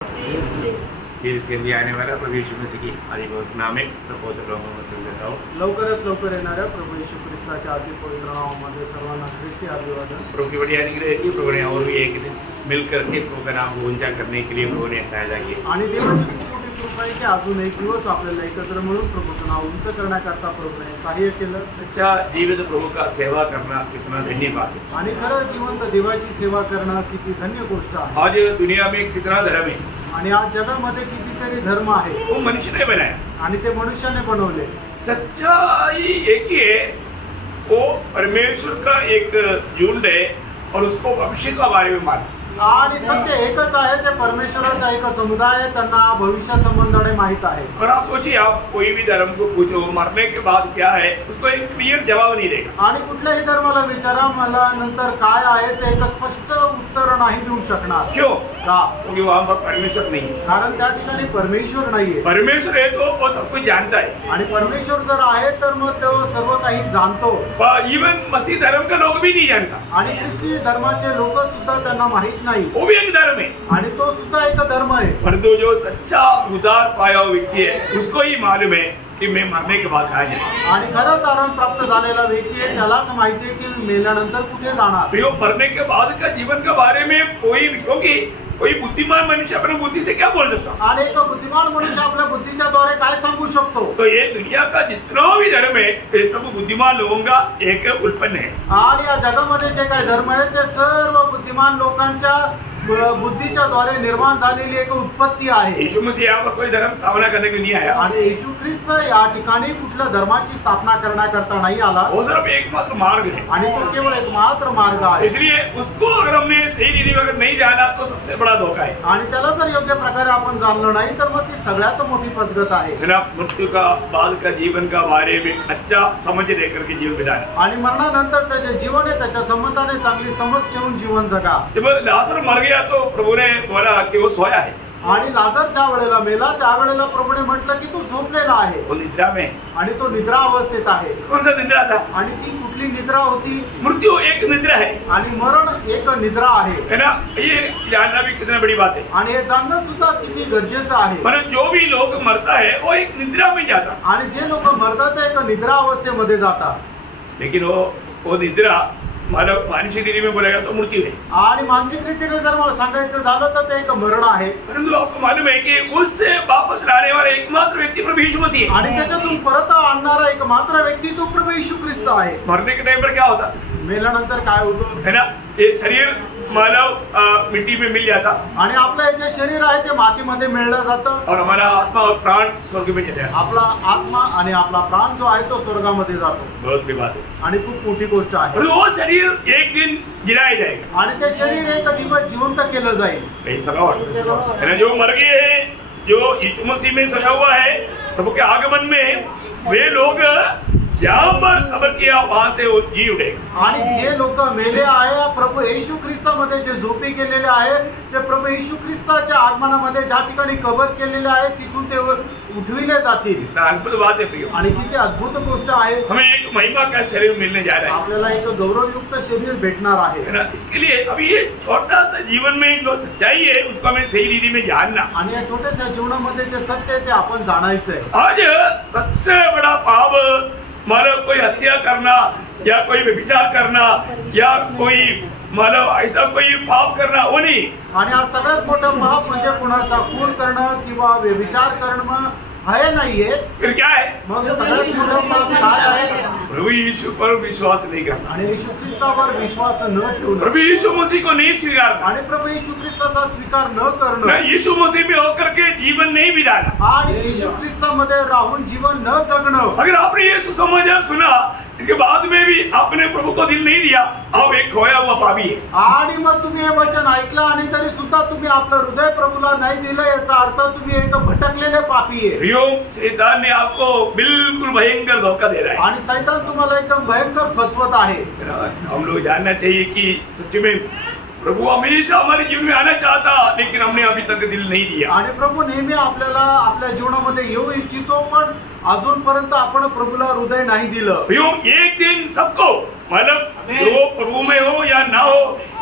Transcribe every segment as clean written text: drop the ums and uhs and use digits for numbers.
फिर से भी आने वाला प्रभु यीशु मसीह की आदिभौतिक नाम में सपोज लोगों में सुन देता हूँ। लवकरच लवकर येणाऱ्या प्रभू येशू ख्रिस्ताच्या अति पवित्र नावामध्ये सर्वांना ख्रिस्ती अभिवादन। प्रभु की बड़ी अनुग्रह है कि प्रभु ने और भी एक दिन मिलकर के प्रभु का नाम को ऊंचा करने के लिए प्रभु ने सहायता की आणि देवाची खूप मोठी कृपा आहे की अजून एक दिवस आपल्याला एकत्र मिळून प्रभूचं नाव उंच करण्याकरता प्रभूने सहाय्य केलं। सच्चा जीवित प्रभु का सेवा करना कितना धन्य बात है आणि खरं जिवंत देवाची सेवा करणं किती धन्य गोष्ट आहे। आज दुनिया में कितना धर्म है आणि आज जगामध्ये कितीतरी धर्म आहे, वो मनुष्य ने बनाया आणि ते मनुष्याने बनवले। सच्चाई एक ही है, वो परमेश्वर का एक झुंड है और उसको भविष्य का बारे में मालूम। आणि सत्य एकच आहे, ते परमेश्वराचा एक समुदाय आहे, त्यांना भविष्य संबंधाने माहित आहे। और आप सोचिए, आप कोई भी धर्म को पूछो मरने के बाद क्या है, उसको एक क्लियर जवाब नहीं देगा। आणि कुठल्याही धर्माला विचारा मला नंतर काय आहे ते एक स्पष्ट उत्तर नाही देऊ शकणार। क्यों? का? क्योंकि वहाँ पर परमेश्वर नहीं है। कारण त्या ठिकाणी परमेश्वर नाहीये। परमेश्वर है तो वो सब कुछ जानता है, आणि परमेश्वर जर आहे तर मग तो सर्व काही जाणतो। इवन मसीह धर्म का लोग भी नहीं जानता, आणि ख्रिस्ती धर्माचे लोक सुद्धा त्यांना माहित नाही, वो भी एक धर्म है। आणि तो सुद्धा एक धर्म आहे। परंतु जो सच्चा उद्धार पाया हुआ व्यक्ति है उसको ही मालूम है कि मैं मरने के बाद कहाँ जाऊँ। आणि खरं तारण प्राप्त झालेला व्यक्ती आहे त्यालाच माहिती आहे की मेल्यानंतर कुठे जाणार। तो मरने के बाद का जीवन के बारे में कोई बुद्धिमान मनुष्य अपने बुद्धि से क्या बोल सकता? आणि एक बुद्धिमान मनुष्य आपल्या बुद्धीच्या द्वारे काय सांगू शकतो? तो ये दुनिया का जितना भी धर्म है ये सब बुद्धिमान लोगों का एक उत्पन्न है। आणि या जगामध्ये जे काही धर्म आहेत ते सर्व बुद्धिमान लोकांच्या बुद्धीच्या द्वारे निर्माण झालेली एक उत्पत्ती आहे। यीशु मसीह यहाँ पर कोई धर्म स्थापना करने के लिए नहीं आया, आणि येशू ख्रिस्त या ठिकाणी कुठल्या धर्माची स्थापना करण्याकरता नाही आला। वो सिर्फ एकमात्र मार्ग है, आणि तो केवळ एक मात्र मार्ग आहे। इसलिए उसको अगर हमने सही रीति में अगर नहीं जाना तो सबसे बड़ा धोखा है। आणि त्याला जर योग्य प्रकारे आपण जाणलं नाही तर मग ती सगळ्यात मोठी फसगत आहे। मृत्यू का बाद का जीवन का बारे में अच्छा समझ लेकर के जीवन बिताना, आणि मरणानंतरचं जे जीवन आहे त्याच्या संबंधाने चांगली समज ठेवून जीवन जगा। जब लाजर मर गया तो प्रभु ने बोला कि वो सोया है, आणि लाजर ज्या वेळेला मेला त्यावेळेला प्रभूने म्हटलं की तू झोपलेला आहे, वो निद्रा में। आणि तो निद्रा अवस्थेत आहे। कौन सा निद्रा था? आणि ती कुठली निद्रा होती? मृत्यु एक निद्रा है, आणि मरण एक निद्रा आहे, है ना। ये जानना भी कितना बड़ी बात है। आणि हे जाणणं सुद्धा किती गरजेचं आहे। मतलब जो भी लोग मरता है वो एक निद्रा में जाता, आणि जे लोक मरतात ते एक निद्रा अवस्थेमध्ये जातात। लेकिन वो निद्रा मानव मानसिक रीति में बोलेगा तो मृत्यु है, आणि मानसिक रीतीने जर मला सांगायचं झालं तर ते एक मरण आहे। परंतु आपको मालूम है कि उससे वापस लाने वाला एकमात्र व्यक्ति प्रभु यीशु मसीह है। आणि त्याच्यातून परत आणणारा एक मात्र व्यक्ती तो प्रभू येशू ख्रिस्त आहे। मरने के टाइम पर क्या होता मेल्यानंतर काय होतं, है ना? ये शरीर मानव मिट्टी में मिल जाता, आणि आपलं जे शरीर आहे ते मातीमध्ये मिळलं जातं, और हमारा आत्मा और प्राण स्वर्ग में जाता है। आपला आत्मा आणि आपला प्राण जो आहे तो स्वर्गामध्ये जातो। बहुत बड़ी बात है, आणि खूप मोठी गोष्ट आहे। और वो शरीर एक दिन जिलाया जाएगा, आणि ते शरीर एक दिवस जिवंत केलं जाईल। कहीं सगा है ना। जो मर गए हैं, जो यीशु मसीह में सजा हुआ है प्रभु के आगमन में, वे लोग जहाँ पर खबर किया वहां से वो जी उठेगा। आणि जे लोक मेले आहे प्रभू येशू ख्रिस्तामध्ये जे झोपी गेलेले आहे ते प्रभू येशू ख्रिस्ताच्या आगमनामध्ये ज्या ठिकाणी कबर केलेले आहे तिथून ते उठविले जातील। अद्भुत बात है प्रिय, आणि किती अद्भुत गोष्ट आहे। हमें एक महिमा का शरीर मिलने जा रहा है, आपल्याला एक गौरवयुक्त शरीर भेटणार आहे, है ना। इसके लिए अभी ये छोटा सा जीवन में जो सच्चाई है उसको हमें सही रीति में जानना। आणि या छोट्याशा जीवनामध्ये जे सत्य आहे ते आपण जाणायचंय। आज सबसे बड़ा पाप मानव कोई हत्या करना या कोई व्यभिचार करना या कोई मानव ऐसा कोई पाप करना वो नहीं। आणि आज सगळ्यात मोठं पाप म्हणजे कुणाचा खून करणं किंवा व्यभिचार करणं हे नाहीये। फिर क्या है? मग सगळ्यात मोठं पाप काय आहे? प्रभु यीशु पर विश्वास नहीं करना, आणि येशू ख्रिस्तावर विश्वास न ठेवणं, प्रभु यीशु मसीह को नहीं स्वीकारना, आणि प्रभु येशू ख्रिस्ताचा स्वीकार न करणं, यीशु मसीह में होकर के जीवन नहीं बिताना, आणि येशू ख्रिस्तामध्ये राहून जीवन न जगणं। अगर आपने ये सुसमाचार सुना इसके बाद में भी आपने प्रभु को दिल नहीं दिया, आप एक खोया हुआ पापी है। आणि मग तुम्ही हे वचन ऐकलं आणि तरी सुद्धा तुम्ही आपलं हृदय प्रभूला नाही दिलं, याचा अर्थ तुम्ही एक भटकलेले पापी आहे। शैतान ने आपको बिल्कुल भयंकर धोखा दे रहा है, आणि शैतान तुम्हाला एकदम भयंकर फसवत आहे। हम लोग जानना चाहिए कि सच में प्रभु हमेशा हमारे जीवन में आना चाहता, लेकिन हमने अभी तक दिल नहीं दिया। आणि प्रभू नेहमी आपल्याला आपल्या जीवनामध्ये येऊ इच्छितो, पण अजूनपर्यंत आपण प्रभूला हृदय नाही दिलं। एक दिन सबको मतलब जो प्रभु में हो या ना हो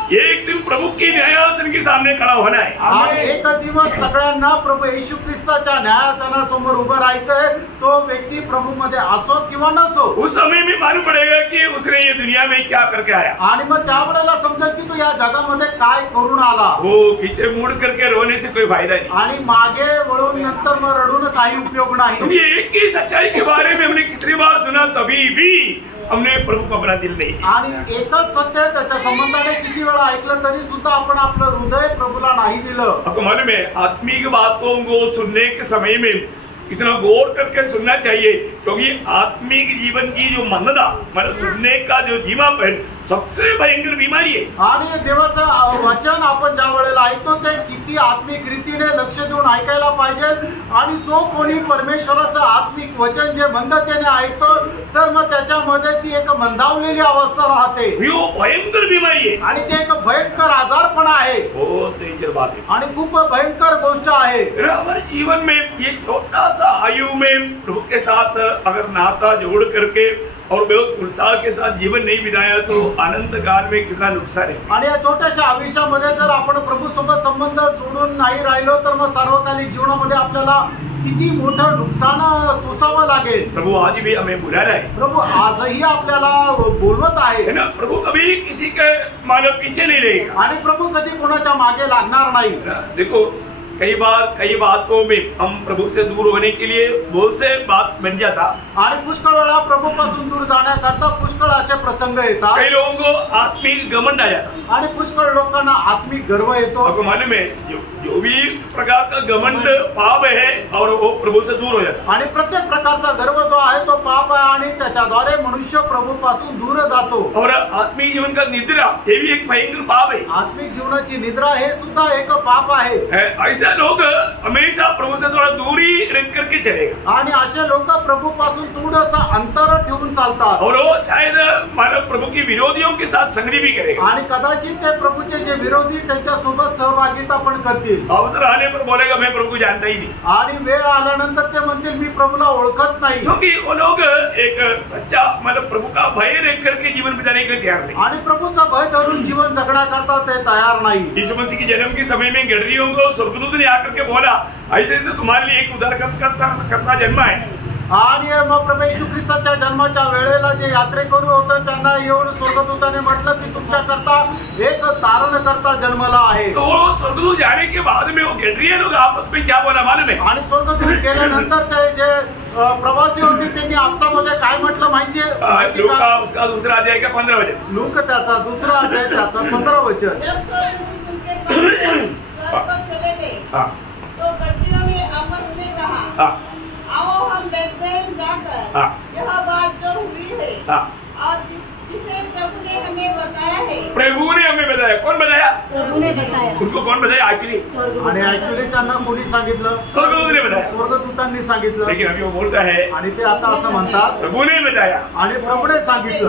एक दिन प्रभु के न्यायासन के सामने खड़ा होना है। आणि एक दिवस सगळ्यांना प्रभु येशू ख्रिस्ताच्या न्यायासनासमोर उभं राहायचंय, तो व्यक्ती प्रभु मध्ये असो किंवा नसो। उस समय में मालूम पड़ेगा कि उसने ये दुनिया में क्या करके आया। आणि मग त्यावेळेला समजेल की तो या जगामध्ये काय करून आला। वो पीछे मुड़ करके रोने से कोई फायदा नहीं, आणि मागे वळून नंतर मग रडून काही उपयोग नाही। ये एक ही सच्चाई के बारे में हमने कितनी बार सुना, तभी भी हमने प्रभु को अपना दिल नहीं दिया। आणि एकच सत्य त्याच्या संबंधाने किती वेळा ऐकलं तरी सुद्धा आपण आपलं हृदय प्रभुला नाही दिलं। आपको मालूम है, आत्मिक बातों को सुनने के समय में इतना गौर करके सुनना चाहिए, क्योंकि आत्मिक जीवन की जो मन्नता, मतलब सुनने का जो जीवापन सबसे भयंकर बीमारी है। आणि देवाचं वचन आपण ज्या वेळेला ऐकतो ते किती आत्मिक रीतीने लक्ष देऊन ऐकायला पाहिजे। आणि जो कोणी परमेश्वराचं आत्मिक वचन जे मंदतेने ऐकतो तर मग त्याच्यामध्ये ती एक मंदावलेली अवस्था राहते, यो भयंकर बीमारी है आणि ते एक भयंकर आजारपण आहे, बहुत डेंजर बात है आणि खूप भयंकर गोष्ट आहे। हमारे जीवन में ये छोटा सा आयु में प्रभु के साथ अगर नाता जोड़ करके और बहुत उत्साह के साथ जीवन नहीं बिताया तो अनंत काल में कितना नुकसान है। आणि या छोट्याशा आयुष्यामध्ये जर आपण प्रभू सोबत संबंध जोडून नाही राहिलो तर मग सार्वकालिक जीवनामध्ये आपल्याला किती मोठं नुकसान सोसावं लागेल। प्रभु आज भी हमें बुला रहा है, प्रभू आजही आपल्याला बोलवत आहे ना। प्रभु कभी किसी के मानो पीछे नहीं रहेगा, आणि प्रभू कधी कोणाच्या मागे लागणार नाही। देखो कई बार कई बातों में हम प्रभु से दूर होने के लिए बहुत से बात बन जाता, आणि पुष्कळ वेळा प्रभू पासून दूर जाण्याकरता पुष्कळ असे प्रसंग येतात। कई लोगों को आत्मिक घमंड आ जाता, आणि पुष्कळ लोकांना आत्मिक गर्व येतो। आपको मालूम है, जो भी प्रकार का घमंड पाप है और वो प्रभु से दूर हो जाता। आणि प्रत्येक प्रकारचा गर्व जो आहे तो पाप आहे, आणि त्याच्याद्वारे मनुष्य प्रभू पासून दूर जातो। और आत्मिक जीवन का निद्रा ये भी एक भयंकर पाप है। आत्मिक जीवनाची निद्रा हे सुद्धा एक पाप आहे। ऐसा लोग हमेशा प्रभु से थोड़ा दूरी रख करके चलेगा, आणि असे लोक प्रभू पासून थोडंसं अंतर ठेवून चालतात, और वो शायद मानव प्रभु की विरोधियों के साथ संगति भी करेगा। आणि कदाचित ते प्रभूचे जे विरोधी त्यांच्या सोबत सहभागिता पण करतील। अवसर आने पर बोलेगा मैं प्रभु को जानता ही नहीं, आणि वेळ आल्यानंतर ते म्हणतील मी प्रभूला ओळखत नाही। क्योंकि वो लोग एक सच्चा मतलब प्रभु का भय रख करके जीवन बिताने के लिए तैयार नहीं। आणि प्रभूचा भय धरून जीवन जगण्याकरता ते तयार नाही। यीशु मसीह के जन्म के समय में गडरियों को स्वर्गदूत ने आकर के बोला, ऐसे ऐसे तुम्हारे लिए एक उद्धार करता जन्मा है। आणि मग प्रभू येशू ख्रिस्ताच्या जन्माच्या वेळेला जे यात्रेकरू होते त्यांना येऊन स्वर्गदूताने म्हटलं की तुमच्याकरता एक तारणकर्ता जन्मला आहे। तो स्वर्गदूत जाने के बाद में वो गडरिया लोग आपस में क्या बोला मालूम है? आणि स्वर्गदूत गेल्यानंतर ते जे प्रवासी होते त्यांनी आपसामध्ये काय म्हटलं माहिती लूका का उसका दूसरा अध्याय का 15 वचन, लूक त्याचा दुसरा अध्याय त्याचा 15 वचन। तो गड्डियों ने आपस में कहा, आओ हम बेथलेहम जाकर यह बात जो हुई है और जिसे प्रभु ने हमें बताया है। प्रभु ने हमें बताया, कौन बताया? प्रभु ने बताया। उसको कौन बताया? एक्चुअली आणि ऍक्च्युअली त्यांना कोणी सांगितलं? स्वर्गदूत ने बताया, स्वर्गदूतांनी सांगितलं। लेकिन अभी वो बोलता है आणि ते आता असं म्हणतात प्रभु ने बताया, आणि प्रभूने सांगितलं।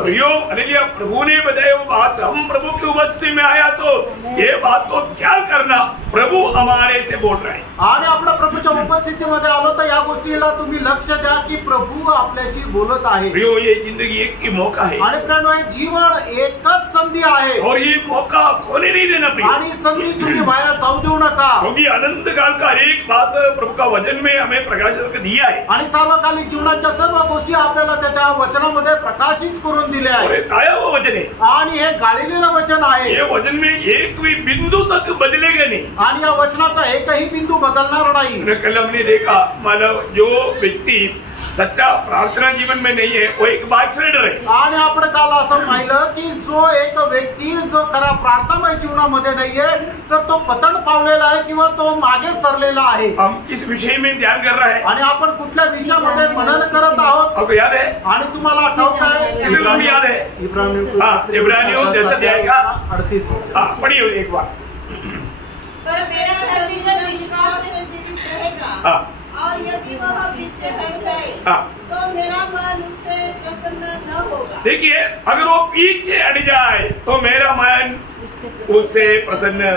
हालेलुया, प्रभु ने बताया वो बात, हम प्रभु की उपस्थिति में आया तो ये बात को क्या करना, प्रभु हमारे से बोल रहे हैं। आणि आपल्या प्रभूच्या उपस्थितीमध्ये आलो तर या गोष्टीला तुम्ही लक्ष द्या की प्रभू आपल्याशी बोलत आहे। ये जिंदगी एक ही मौका है, आणि प्रिय जीवन एकच संधी आहे, और ये मौका खोने नहीं देना प्रिय, आणि संधी तुम्ही वाया जाऊ देऊ नका। क्योंकि अनंत काल का हर एक बात प्रभु का वचन में हमें प्रकाशित करके दिया है, आणि सार्वकालिक जीवनाच्या सर्व गोष्टी आपल्याला त्याच्या वचनामध्ये प्रकाशित करून दिल्या और आहेत। ये ताया हुआ वचन है, आणि हे गाळलेलं वचन आहे। ये वचन में एक भी बिंदु तक बदलेगा नहीं, आणि या वचनाचा एकही बिंदू बदलणार नाही। कल हमने देखा मानव जो व्यक्ति सच्चा प्रार्थना जीवन में नहीं है वो एक बाइकराइडर है। आणि आपण काल असं पाहिलं की जो एक व्यक्ती जो खरा प्रार्थनामय जीवनामध्ये नाहीये तर तो पतन पावलेला आहे किंवा तो मागे सरलेला आहे। हम किस विषय में ध्यान कर रहा है? आणि आपण कुठल्या विषयामध्ये मनन करत आहोत? आपको याद है? आणि तुम्हाला आठवत आहे? कितने लोगों को याद है? इब्रानियों 10 अध्याय का 38 पढ़िए एक बार। पर मेरा विश्वास से जीवित रहेगा, और यदि वह पीछे हट जाए तो मेरा मन उससे प्रसन्न न होगा। देखिए, अगर वो पीछे हट जाए तो मेरा मन उससे प्रसन्न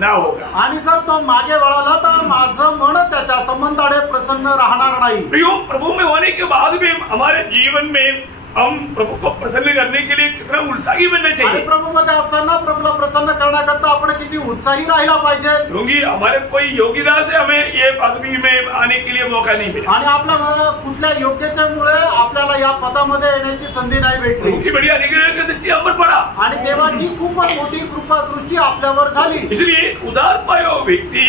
न होगा। आणि जर तो मागे वळाला तर माझं मन त्याच्या संबंधाने प्रसन्न राहणार नाही। प्रभु में होने के बाद भी हमारे जीवन में हम प्रभु को प्रसन्न करने के लिए कितना उत्साही बनना आणि चाहिए, प्रभू मध्ये असताना प्रभूला प्रसन्न करण्याकरता आपण किती उत्साही राहिला पाहिजे. क्योंकि हमारे कोई योग्यता से हमें ये पदवी में आने के लिए मौका नहीं मिला. आणि आपल्या कुठल्या योग्यतेमुळे आपल्याला या पदामध्ये येण्याची संधी नाही भेटली. उनकी बड़ी अनुग्रह की दृष्टि हम पर पड़ा. आणि देवाची खूपच मोठी कृपा दृष्टी आपल्यावर झाली. इसलिए एक उदार पाया व्यक्ति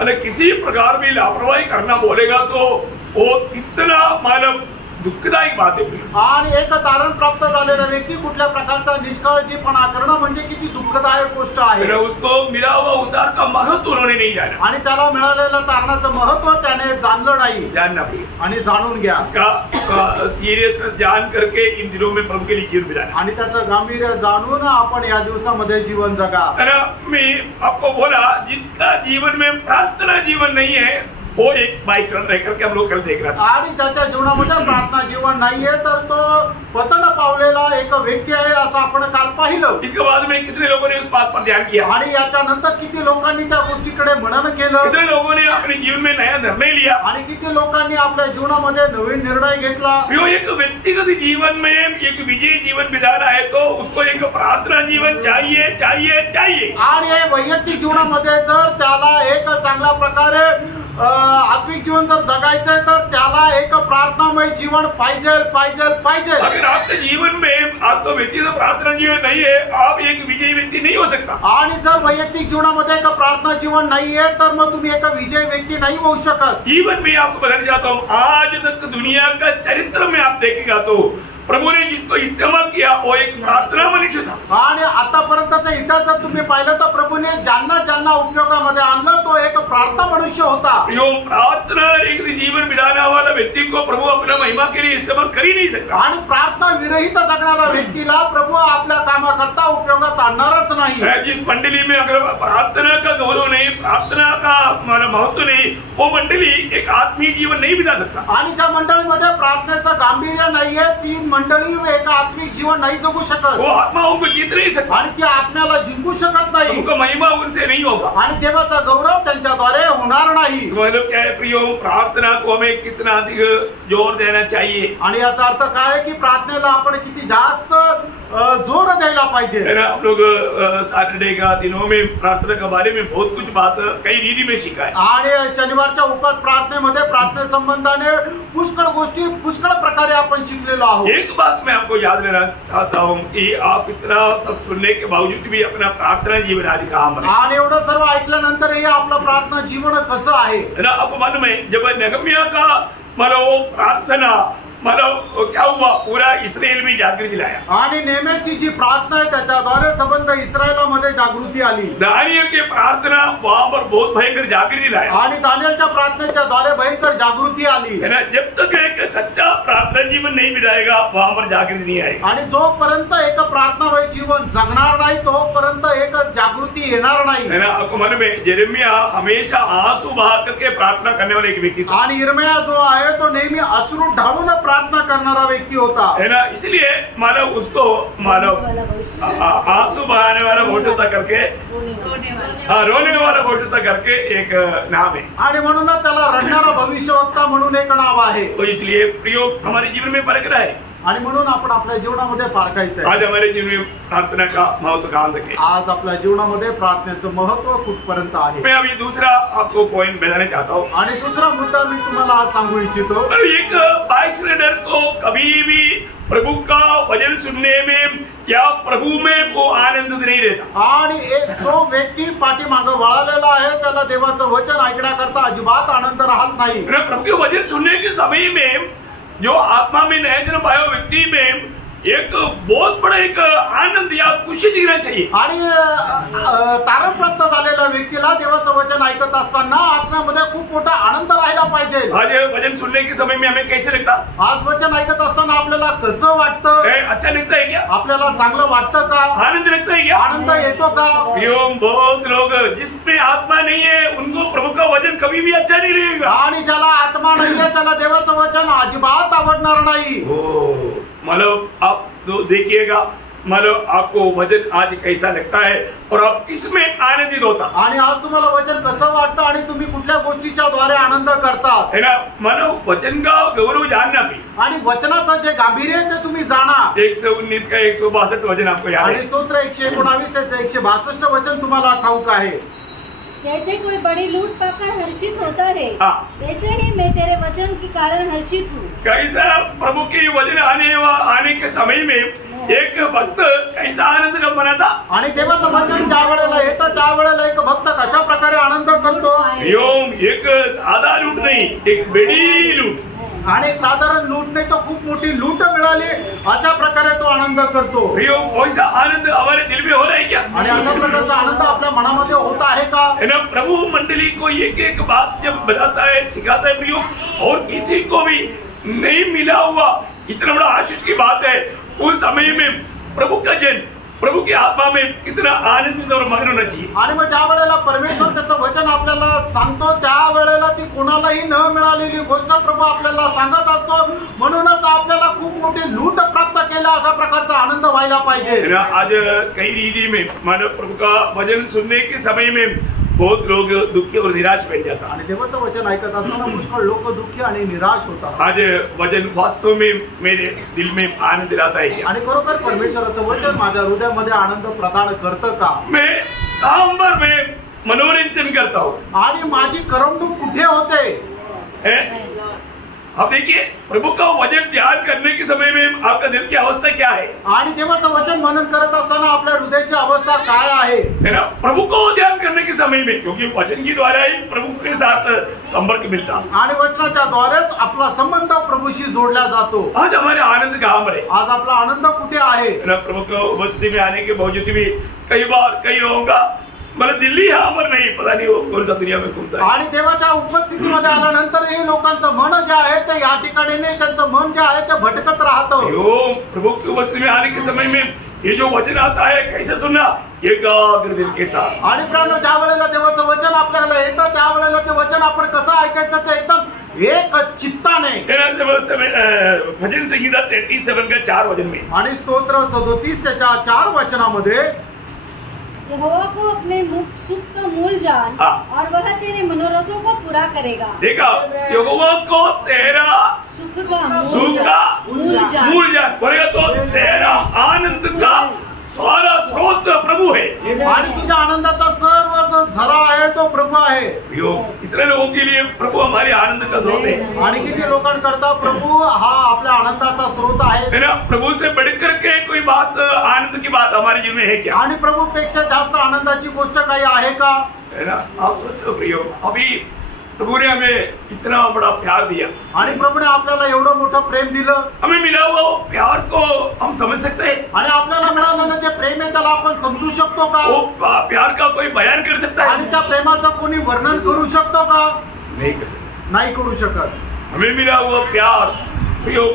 अगर किसी प्रकार भी लापरवाही करना बोलेगा तो वो इतना मानव दुःखदायक बात है. आणि एक तारण प्राप्त झालेला व्यक्ती कुठल्या प्रकारचा निष्काळजीपणा करणं म्हणजे किती दुःखदायक गोष्ट आहे. उसको मिला हुआ उद्धार का महत्व उन्होंने नहीं जाना. आणि त्याला मिळालेलं तारणाचं महत्व त्याने जाणलं नाही. जानना भी आणि जाणून घ्या. इसका सीरियस जान करके इन दिनों में प्रभु के लिए जीवन बिताना. आणि त्याचं गांभीर्य जाणून आपण या दिवसामध्ये जीवन जगा. मैं आपको बोला जिसका जीवन में प्रार्थना जीवन नहीं है वो एक बाईसरण रह करके हम लोग कल देख रहे थे. आणि ज्याच्या जीवनामध्ये प्रार्थना जीवन नाहीये तर तो पतन पावलेला एक व्यक्ती आहे असं आपण काल पाहिलं. इसके बाद में कितने लोगों ने उस बात पर ध्यान किया, आणि याच्या नंतर किती लोकांनी त्या गोष्टीकडे मनन केलं, कितने लोगों ने अपने जीवन में नया निर्णय लिया, आणि किती लोकांनी आपल्या जीवनामध्ये नवीन निर्णय घेतला. जो एक व्यक्तिगत जीवन में एक विजयी जीवन बिताना है तो उसको एक प्रार्थना जीवन चाहिए चाहिए चाहिए. आणि वैयक्तिक जीवनामध्ये जर त्याला एक चांगल्या प्रकारे आत्मिक जीवन जर जगायचंय तर त्याला एक प्रार्थनामय जीवन पाहिजे पाहिजे पाहिजे. अगर आपके जीवन में आपका व्यक्तिगत प्रार्थना जीवन नहीं है आप एक विजयी व्यक्ति नहीं हो सकता. आणि जर वैयक्तिक जीवनामध्ये एक प्रार्थना जीवन नाहीये तर मग तुम्ही एक विजयी व्यक्ती नाही होऊ शकत. जीवन में आपको बताना चाहता हूँ आज तक दुनिया का चरित्र में आप देखेगा तो प्रभु ने जिसको इस्तेमाल किया वो एक प्रार्थना मनुष्य था. आणि आतापर्यंतचा इतिहास जर तुम्ही पाहिलं तर प्रभूने ज्यांना ज्यांना उपयोगामध्ये आणलं तो एक प्रार्थना मनुष्य होता. जो प्रार्थना एक जीवन बिताने वाला व्यक्ति को प्रभु अपना महिमा के लिए इस्तेमाल कर ही नहीं सकता. आणि प्रार्थना विरहित जगणाऱ्या व्यक्तीला प्रभू आपल्या कामाकरता उपयोगात आणणारच नाही. जिस मंडली में अगर प्रार्थना का गौरव नहीं, प्रार्थना का महत्व नहीं, वो मंडली एक आत्मीय जीवन नहीं बिता सकता. आणि ज्या मंडळीमध्ये प्रार्थनेचं गांभीर्य नाहीये ती मंडळी एक आत्मिक जीवन नाही जगू शकत. वो आत्माओं को जीत नहीं सकता. आणि ती आत्म्याला जिंकू शकत नाही. उनका महिमा उनसे नहीं होगा. आणि देवाचा गौरव त्यांच्याद्वारे होणार नाही. मतलब क्या है प्रियो, प्रार्थना को हमें कितना अधिक जोर देना चाहिए. आणि याचा अर्थ काय आहे की प्रार्थनेला आपण किती जास्त जोर द्यायला पाहिजे. हम लोग सैटरडे का दिनों में प्रार्थना के बारे में बहुत कुछ बात कई रीति में सीखा है. आणि शनिवारच्या उपास प्रार्थनेमध्ये प्रार्थने संबंधाने पुष्कळ गोष्टी पुष्कळ प्रकारे आपण शिकलेलो आहोत. एक बात मैं आपको याद देना चाहता हूँ कि आप इतना सब सुनने के बावजूद भी अपना प्रार्थना जीवन आदि काम है. आणि एवढं सर्व ऐकल्यानंतरही आपलं प्रार्थना जीवन कसं आहे. आपको मालूम है जब नेहमिया का मतलब प्रार्थना मतलब क्या हुआ, पूरा इसराइल में जागृति लाया. आणि नेहमीची जी प्रार्थना आहे त्याच्याद्वारे संबंध इस्रायलामध्ये जागृती आली. दानियल की प्रार्थना वहाँ पर बहुत भयंकर जागृति लाया. आणि दानियलच्या प्रार्थनेच्या द्वारे भयंकर जागृती आली. है ना, जब तक एक सच्चा प्रार्थना जीवन नहीं बिताएगा वहाँ पर जागृति नहीं आएगी. आणि जोपर्यंत एक प्रार्थनामय जीवन जगणार नाही तोपर्यंत एक जागृती येणार नाही. है ना, आपको मालूम है यिर्मयाह हमेशा आंसू बहा करके प्रार्थना करने वाला एक व्यक्ति था. आणि यिर्मयाह जो आहे तो नेहमी अश्रू ढाळून प्रार्थना करणारा व्यक्ति होता. है ना, इसलिए मानव उसको मानव आंसू बहाने वाला भोजता करके रोने वाला भोजता करके एक नाम है. आणि म्हणून त्याला रडणारा भविष्यवक्ता म्हणून एक नाव आहे. तो इसलिए प्रयोग हमारे जीवन में परख रहा है. आणि म्हणून आपण आपल्या जीवनामध्ये पारखायचं आहे. आज हमारे जीवन में प्रार्थना का महत्व कहाँ तक है. आज आपल्या जीवनामध्ये प्रार्थनेचं महत्व कुठपर्यंत आहे. मैं अभी दूसरा आपको पॉइंट बताना चाहता हूँ. आणि दुसरा मुद्दा मी तुम्हाला आज सांगू इच्छितो. एक बाइक राइडर को कभी भी प्रभु का वचन सुनने में या प्रभु में वो आनंद नहीं रहता. आणि एक जो व्यक्ती पाठीमागे वळालेला आहे त्याला देवाचं वचन ऐकण्याकरता अजिबात आनंद राहत नाही. प्रभु के वचन सुनने के समय में जो आत्मा में नया जन्म पाया व्यक्ति में एक बहुत बड़ा एक आनंद या खुशी दिखना चाहिए. आणि तारण प्राप्त झालेल्या व्यक्तीला देवाचं वचन ऐकत असताना आत्म्यामध्ये खूप मोठा आनंद राहिला पाहिजे. आज वचन सुनने के समय में हमें कैसे लगता. आज वचन ऐकत असताना आपल्याला कसं वाटतं. अच्छा लगता है क्या. आपल्याला चांगलं वाटतं का. आनंद लगता है क्या. आनंद येतो का. बहुत लोग जिसमें आत्मा नहीं है उनको प्रभु का वचन कभी भी अच्छा नहीं लगेगा. आणि ज्याला आत्मा नाहीये त्याला देवाचं वचन अजिबात आवडणार नाही. मतलब आप देखिएगा मतलब आपको वचन आज कैसा लगता है और आप किसमें आनंदित होता आणि आज तुम्हाला वचन कसं वाटतं आणि तुम्ही कुठल्या गोष्टीच्या द्वारे आनंद करता है ना। मानो वचन का गौरव जानना भी, आणि वचनाचं जे गांभीर्य आहे ते तुम्ही जाणा। 119 का 162 वचन आपको याद आणि है। स्तोत्र 119 त्याचं 162 वचन तुम्हाला ठाऊक आहे। जैसे कोई बड़ी लूट पाकर हर्षित होता है, वैसे ही मैं तेरे वचन के कारण हर्षित हूँ। कैसा प्रभु के वचन आने के समय में एक भक्त कैसा आनंद का मनाता, आणि देवाचं वचन ज्या वेळेला येतं त्यावेळेला एक भक्त कशा प्रकारे आनंद करतो। योम एक साधा लूट नहीं, एक बड़ी लूट, आणि एक साधारण लूट नाही तो खूप मोठी लूट मिळाली अशा प्रकारे तो आनंद करतो। वैसा आनंद हमारे दिल में हो रहा है क्या? आणि अशा प्रकारचा आनंद आपल्या मनामध्ये होत आहे का? है ना। प्रभु मंडली को एक एक बात जब बताता है, सिखाता है प्रियो, और किसी को भी नहीं मिला हुआ इतना बड़ा आशीष की बात है, उस समय में प्रभु का जन प्रभु की आत्मा में कितना आनंदित और मग्न होना चाहिए। आणि मग ज्या वेळेला परमेश्वर त्याचं वचन आपल्याला सांगतो त्या वेळेला ती कोणालाही न मिळालेली गोष्ट प्रभू आपल्याला सांगत असतो, म्हणूनच आपल्याला खूप मोठी लूट प्राप्त केला अशा प्रकारचा आनंद व्हायला पाहिजे। आज कई रीति में मानव प्रभु का वचन सुनने के समय में बहुत लोग दुखी और निराश बन जाता। आणि देवाचं वचन ऐकत असताना पुष्कळ लोक दुःखी आणि निराश होतात। आज वचन वास्तव में मेरे दिल में आनंद लाता है। आणि खरोखर परमेश्वराचं वचन माझ्या हृदयामध्ये आनंद प्रदान करतं का? मैं काम भर में मनोरंजन करता हूँ आणि माझी करमणूक कुठे होते? अब देखिए प्रभु का वचन ध्यान करने के समय में आपका दिल की अवस्था क्या है? आणि देवाचं वचन मनन करत असताना आपल्या हृदयाची अवस्था काय आहे? है ना। प्रभु को ध्यान करने के समय में, क्योंकि वचन के द्वारा ही प्रभु के साथ संपर्क मिलता, आणि वचनाच्या द्वारेच आपला संबंध प्रभूशी जोडला जातो। आज हमारे आनंद कहाँ पर है? आज आपला आनंद कुठे आहे? प्रभु को उपस्थिति में आने के बावजूद भी कई बार कई लोगों का मतलब दिल्ली हा अमर नाही, पता नहीं वो कौन सा दुनिया में घूमता है। आणि देवाच्या उपस्थितीमध्ये आल्यानंतर हे लोकांचं मन जे आहे ते या ठिकाणी नाही, त्यांचं मन जे आहे ते भटकत राहतं। प्रभु की उपस्थिति में आने के समय में ये जो वचन आता है कैसे सुनना, एकाग्र दिल के साथ। आणि प्राणो ज्या वेळेला देवाचं वचन आपल्याला येतं त्यावेळेला ते वचन आपण कसं ऐकायचं ते एकदम एक चित्ताने। भजन संगीता 37 का 4 वचन में, आणि स्तोत्र 37 त्याच्या 4 वचनामध्ये यहोवा को अपने सुख का मूल जान, और वह तेरे मनोरथों को पूरा करेगा। देखा, यहोवा को तेरा सुख का मूल जान बोलेगा तो तेरा आनंद का सारा स्रोत प्रभु है। आणि तुझ्या आनंदाचा सर्व जो झरा आहे तो प्रभू आहे। इतने लोगों के लिए प्रभु हमारे आनंद का स्रोत है। आणि किती लोकांकरता प्रभू हा आपल्या आनंदाचा स्रोत आहे ना। प्रभु से बढ़कर के कोई बात, आनंद की बात हमारे जीवन में है क्या? आणि प्रभू पेक्षा जास्त आनंदाची गोष्ट काही आहे का? है ना। आप सोचो प्रियो, अभी प्रभु ने हमें इतना बड़ा प्यार दिया, आणि प्रभूने आपल्याला एवढं मोठं प्रेम दिलं, हमें मिला हुआ वो प्यार को हम समझ सकते हैं? आणि आपल्याला मिळालेलं जे प्रेम आहे त्याला आपण समजू शकतो का? वो प्यार का कोई बयान कर सकता है? आणि त्या प्रेमाचं कोणी वर्णन करू शकतो का? नहीं कर सकता, नाही करू शकत। हमें मिला हुआ प्यार प्रियो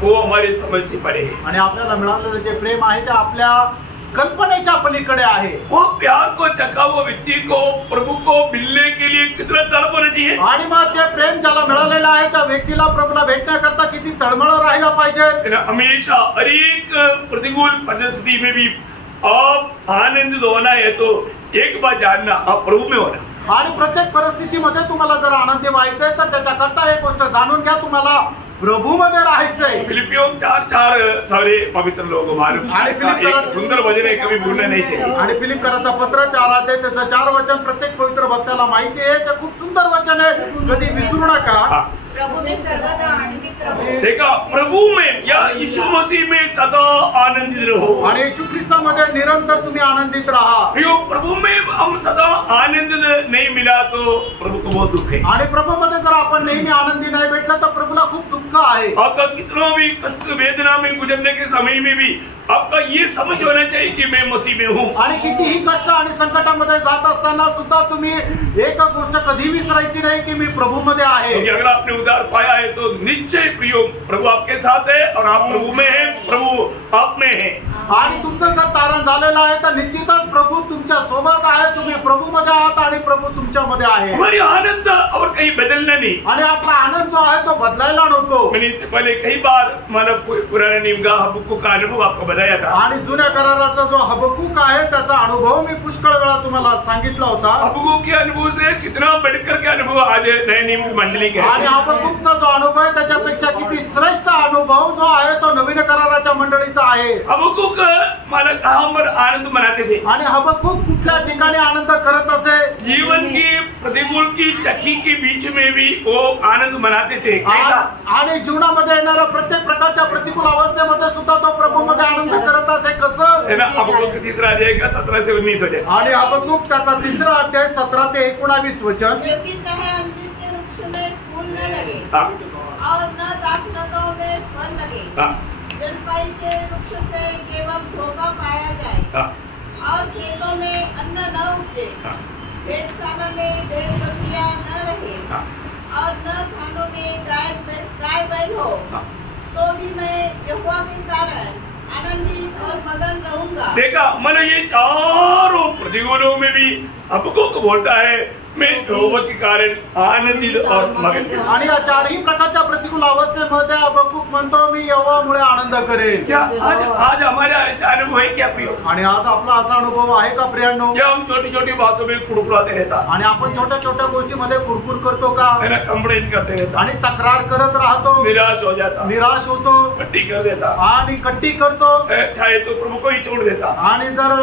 वो हमारे समझ से परे है। आणि आपल्याला मिळालेलं जे प्रेम आहे ते आपल्या कल्पनेच्या पलीकडे आहे। वो प्यार को चखा हुआ व्यक्ति को प्रभु को मिलने के लिए कितना तड़प होना चाहिए? आणि मग ते प्रेम ज्याला मिळालेलं आहे त्या व्यक्तीला प्रभूला भेटण्याकरता किती तळमळ राहायला पाहिजे। हमेशा हर एक प्रतिकूल परिस्थिति में भी आप आनंदित होना है तो एक बात जानना, आप प्रभु में होना। आणि प्रत्येक परिस्थितीमध्ये तुम्हाला जर आनंदी व्हायचंय तर त्याच्याकरता एक गोष्ट जाणून घ्या, तुम्हाला प्रभू मध्ये राहायचंय। फिलिपियों 4:4 सारे पवित्र लोग मालूम, एक सुंदर वचन है, कभी भूलना नहीं चाहिए। आणि फिलिपकरांचं पत्र 4 आहे त्याचं 4 वचन प्रत्येक पवित्र भक्ताला माहिती आहे, ते खूप सुंदर वचन आहे, कधी विसरू नका। प्रभु में सर्वदा आनंदित रहो। देखा, प्रभु में या यीशु मसीह में सदा आनंदित रहो। आणि येशू ख्रिस्तामध्ये निरंतर तुम्ही आनंदित राहा। प्रियो, प्रभु में हम सदा आनंदित नहीं मिला तो प्रभु को बहुत दुख है। आणि प्रभु मध्ये जर आपण नेहमी आनंदी नाही भेटला तर प्रभूला खूप दुःख आहे। आपका कितना भी कष्ट वेदना में गुजरने के समय में भी आपका ये समझ होना चाहिए कि मैं मसीह में हूँ। आणि कितीही कष्ट आणि संकटामध्ये जात असताना सुद्धा तुम्ही एक गोष्ट कधी विसरायची नाही की मी प्रभू मध्ये आहे। अगर आपने उद्धार पाया है तो निश्चय प्रियो, प्रभु आपके साथ है और आप प्रभु में हैं, प्रभु आप में हैं। आणि तुमचं जर तारण झालेलं आहे तर निश्चितच प्रभु तुमच्या सोबत आहे, तुम्ही प्रभु मध्ये आहात आणि प्रभु तुमच्यामध्ये आहे। हमारी आनंद और कहीं बदलना नहीं, आणि आपला आनंद जो आहे तो बदलायला नको। मैंने इससे पहले कई बार मतलब पुराने नियम का हबक्कुक का अनुभव आपको बताया था। आणि जुन्या कराराचा जो हबक्कुक आहे त्याचा अनुभव मी पुष्कळ वेळा तुम्हाला सांगितला होता। हबक्कुक के अनुभव से कितना बढ़कर के अनुभव आज नए नियम की मंडली के, आणि हबक्कुकचा जो अनुभव आहे त्याच्यापेक्षा किती श्रेष्ठ अनुभव जो आहे तो नवीन कराराच्या मंडळीचा आहे। हबक्कुक मला कहां पर आनंद मनाते थे, आणि हबक्कुक कुठल्या ठिकाणी आनंद करत असे? जीवन की प्रतिकूल की चक्की के बीच में भी वो आनंद मनाते थे। कैसा? आणि जीवनामध्ये येणाऱ्या प्रत्येक प्रकारच्या प्रतिकूल अवस्थेमध्ये सुद्धा तो प्रभू मध्ये आनंद करत असे। कसं? है ना, हबक्कुक तीसरा अध्याय का 17 से 19 वचन। आणि हबक्कुक त्याचा तिसरा अध्याय 17 ते 19 वचन। क्योंकि चाहे अंजीर के वृक्ष में फूल न लगे हाँ। और न दाखलताओं में फल लगे, हाँ। जलपाई के वृक्ष से केवल धोखा पाया जाए, हाँ। और खेतों में अन्न न उपजे, हाँ। भेड़शाला में भेड़ बकरियां न रहे, हाँ। और न खानों में गाय बैल हो, हाँ। तो भी मैं यहोवा के कारण आनंदित और मगन रहूंगा। देखा, मन ये चारों प्रतिकूलों में भी हबक्कुक बोलता है मैं यहोवा के कारण आनंदित और मगन हूं। आणि या चारही प्रकारच्या प्रतिकूल अवस्थेमध्ये हबक्कुक म्हणतो मी यहोवामुळे आनंद करेन। क्या आज हमारा ऐसा अनुभव है क्या प्रियो? आणि आज आपला असा अनुभव आहे का प्रियांनो? क्या हम छोटी छोटी बातों में कुड़कुड़ाते रहता, आणि आपण छोट्या छोट्या गोष्टीमध्ये कुरकुर करतो का? है ना, कंप्लेन करते रहता, आणि तक्रार करत राहतो, निराश हो जाता, निराश होतो, पट्टी कर देता, आणि कट्टी करतो, चाहे तो प्रभु को ही छोड़ देता। आणि जर